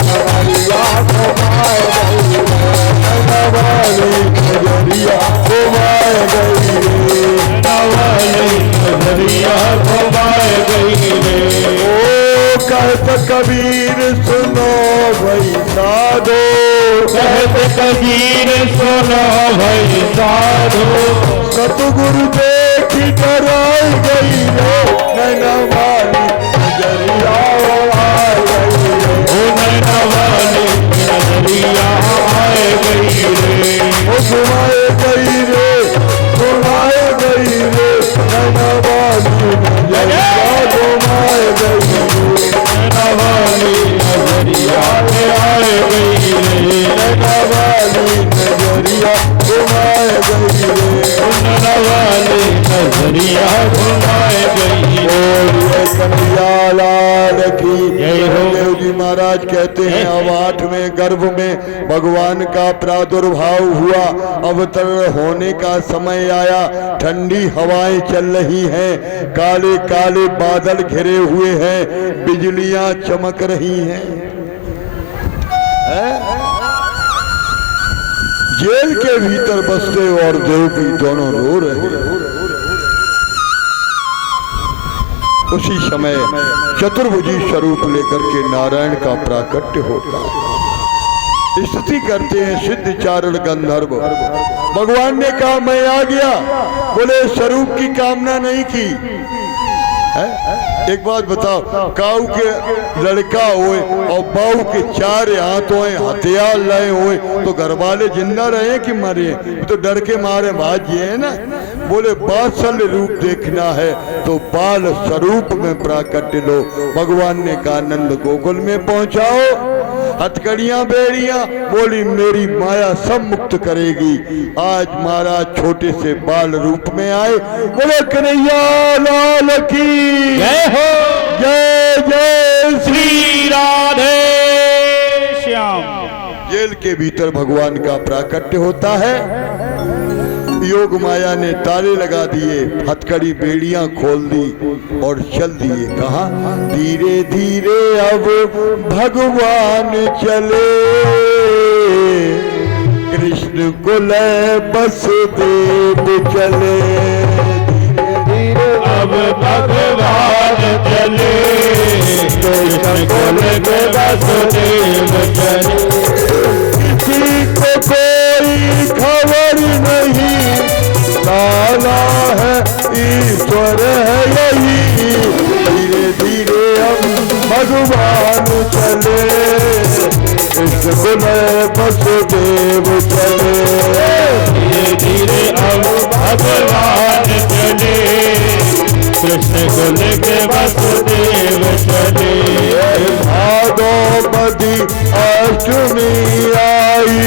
नजरिया घुमाए गई, नैना वाली नजरिया घुमाए गई रे, नैना वाली नजरिया घुमाए गई रे। ओ कहत कबीर सुनो भाई साधो, कहत कबीर सुनो भाई साधो, सतगुरु देखी डराई गई रे, नैना वाली नजरिया आए गई रे, ओ नैना वाली नजरिया आए गई रे, ओ घुमाए गई रे, घुमाए गई रे, नैना वाली नजरिया घुमाए गई रे, नैना वाली नजरिया आए गई रे, नैना वाली नजरिया घुमाए गई रे, नैना वाली नजरिया घुमाए गई रे। और कन्हैया लाल की जय हो। देव जी महाराज कहते हैं अब 8वें गर्भ में भगवान का प्रादुर्भाव हुआ, अवतरण होने का समय आया, ठंडी हवाएं चल रही हैं, काले काले बादल घिरे हुए हैं, बिजलियां चमक रही हैं। जेल के भीतर बसदेव और देवकी दोनों रो रहे हैं। उसी समय चतुर्भुजी स्वरूप लेकर के नारायण का प्राकट्य होता है। स्तुति करते हैं सिद्ध चारण गंधर्व। भगवान ने कहा मैं आ गया, बोले स्वरूप की कामना नहीं की है? एक बात बताओ, काऊ के लड़का होए और बाऊ के 4 हाथ होए, हथियार लाए होए, तो घर वाले जिंदा रहे कि मरे? तो डर के मारे भाजिए है ना। बोले बात्सल्य रूप देखना है तो बाल स्वरूप में प्राकट्य लो। भगवान ने कहा नंद गोकुल में पहुंचाओ, हथकड़ियां बेड़ियां, बोली मेरी माया सब मुक्त करेगी। आज महाराज छोटे से बाल रूप में आए। बोले कन्हैया लाल की जय हो, जय जय श्री राधे श्याम। जेल के भीतर भगवान का प्राकट्य होता है। योग माया ने ताले लगा दिए, हथकड़ी बेड़ियां खोल दी और चल दिए। कहा धीरे धीरे अब भगवान चले, कृष्ण को ले बसदेव चले। धीरे धीरे अब भगवान चले, कृष्ण को ले बसदेव चले। किसी को कोई खबर नहीं, लाला है ईश्वर है यही। धीरे धीरे अब भगवान चले, इसको मैं बसदेव चले। धीरे धीरे अब भगवान चले, कृष्ण को लेके वसुदेव चले। भादोपदी अष्टमी आई,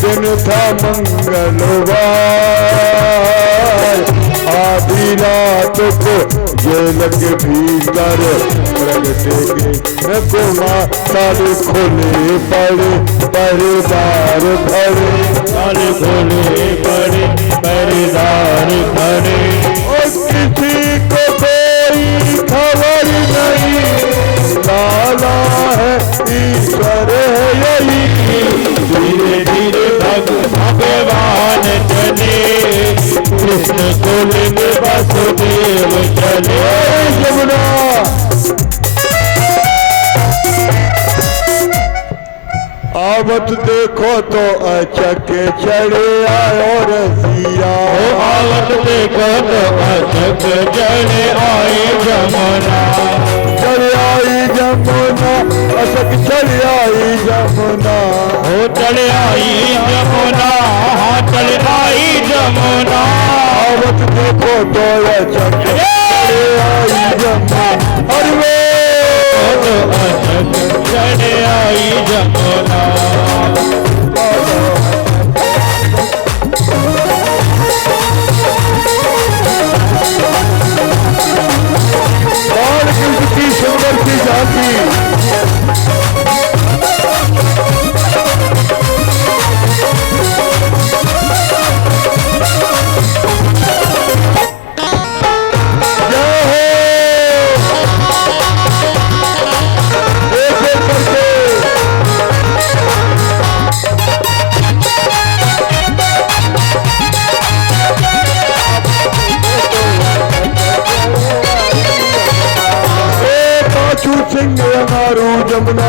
दिन था मंगलवार। आधी रात को जेल के भीतर प्रगटेगी कुमा, सारे खोले पड़े पहरेदार खड़े। सारे खोले पड़े पहरेदार खड़े। और किसी को कोई खबर नहीं, लाला है ईश्वर है यही। धीरे धीरे भगवान चले, कृष्ण को लेके वसुदेव चले। आप आवत देखो तो अचक चढ़े आयो रसिया। आवत देखो तो अचक चढ़े आई जमुना। चढ़ आई जमुना अचक चढ़ आई जमुना। हो चढ़ आई जमुना, हाँ चढ़ आई जमुना। आवत देखो तो अचक चढ़े आई जमुना। अरे तो अचक चढ़ आई जमुना। और किसकी सुंदर सी झांकी। जमुना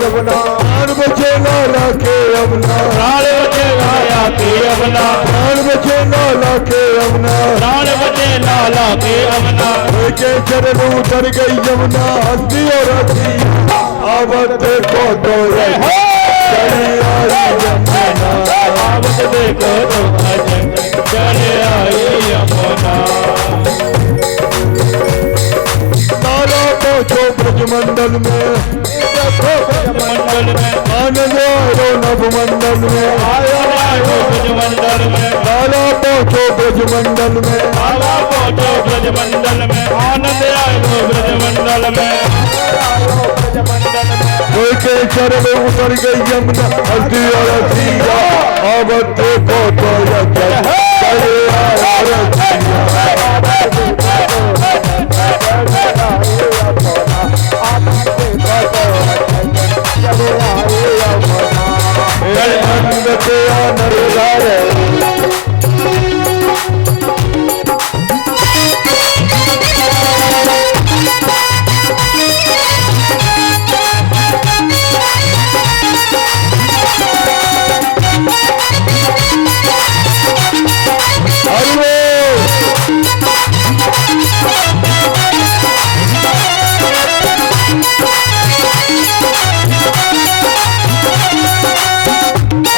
जमुना प्राण बचे लाला के अमना। प्राण बचे लाला के अमना। प्राण बचे लाला के अमना। प्राण बचे लाला के अमना। के चरण उतर गई यमुना हंसी और हंसी। आवत देखो तो चढ़ी आई यमुना। आवत देखो तो अचक चढ़ आई यमुना। तारा पहुँचो ब्रजमंडल में। मंडल में आनंद आयो नभ मंडल में। आयो ब्रजमंडल में। तारा पहुँचो ब्रजमंडल में। बाबा पहुँचो ब्रजमंडल में। आनंद आयो ब्रजमंडल में। कोई के चरण उतर गई यमुना हल्दी और हसिया। आवत देखो तो चढ़े आया रसिया। नंद के नरसारे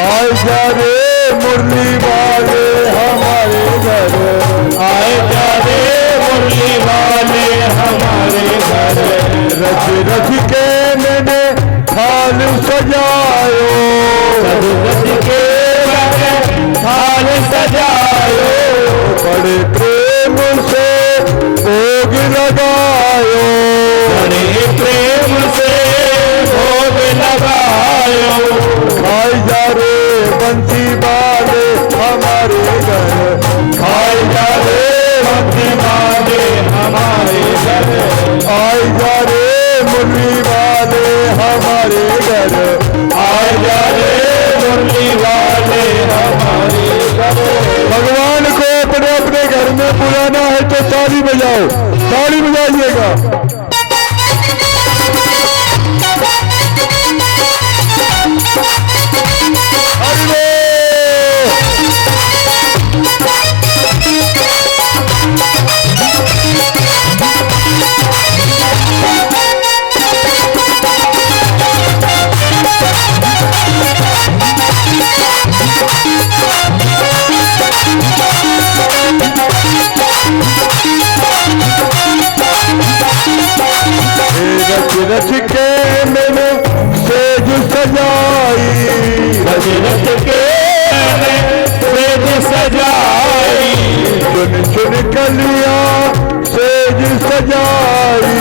आए जा रे मुरली वाले हमारे घर। आए जा रे मुरली वाले हमारे घर। रच रच के मैंने थाल सजायो। रच रच के मैंने थाल सजायो। बड़े प्रेम से भोग लगायो। बड़े प्रेम से भोग लगायो। खाई जा रे बंसी वाले हमारे घर। खाई जा रे बंसी वाले हमारे घर। आए जा रे मुरली वाले हमारे घर। आए जा रे मुरली वाले हमारे घर। भगवान को अपने अपने घर में बुलाना है तो ताली बजाओ। ताली बजाइएगा। रच रच के मैंने सेज सजाई। रच रच के मैंने सेज सजाई। चुन चुन कलिया सेज सजाई।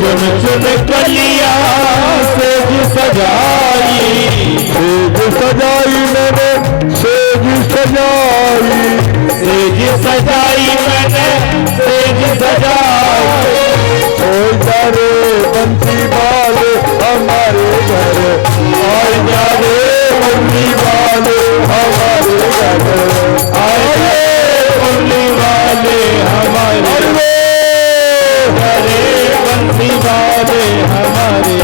चुन चुन कलिया सेज सजाई। सेज सजाई मैंने सेज सजाई। सेज सजाई मैंने सेज सजाई। सोई जा रे बंसी वाले हमारे घर। आए जा रे मुरली वाले हमारे घर। आए रे मुरली वाले हमारे घर। बंसी वाले हमारे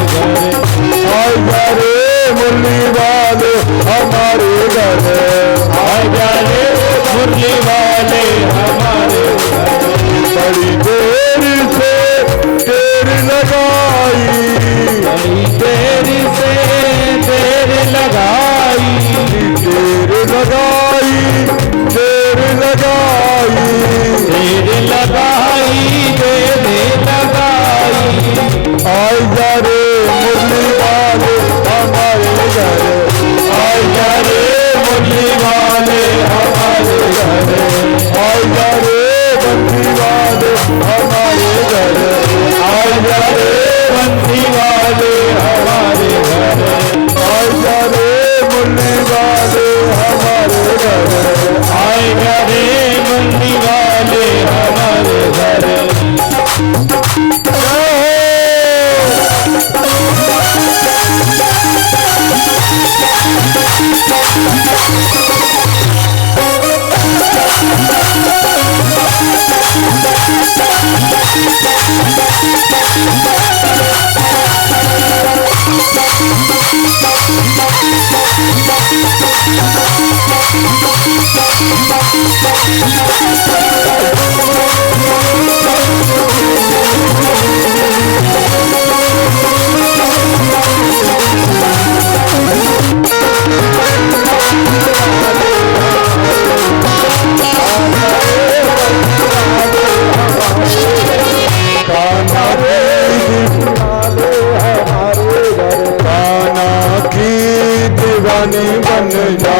रानी बन जा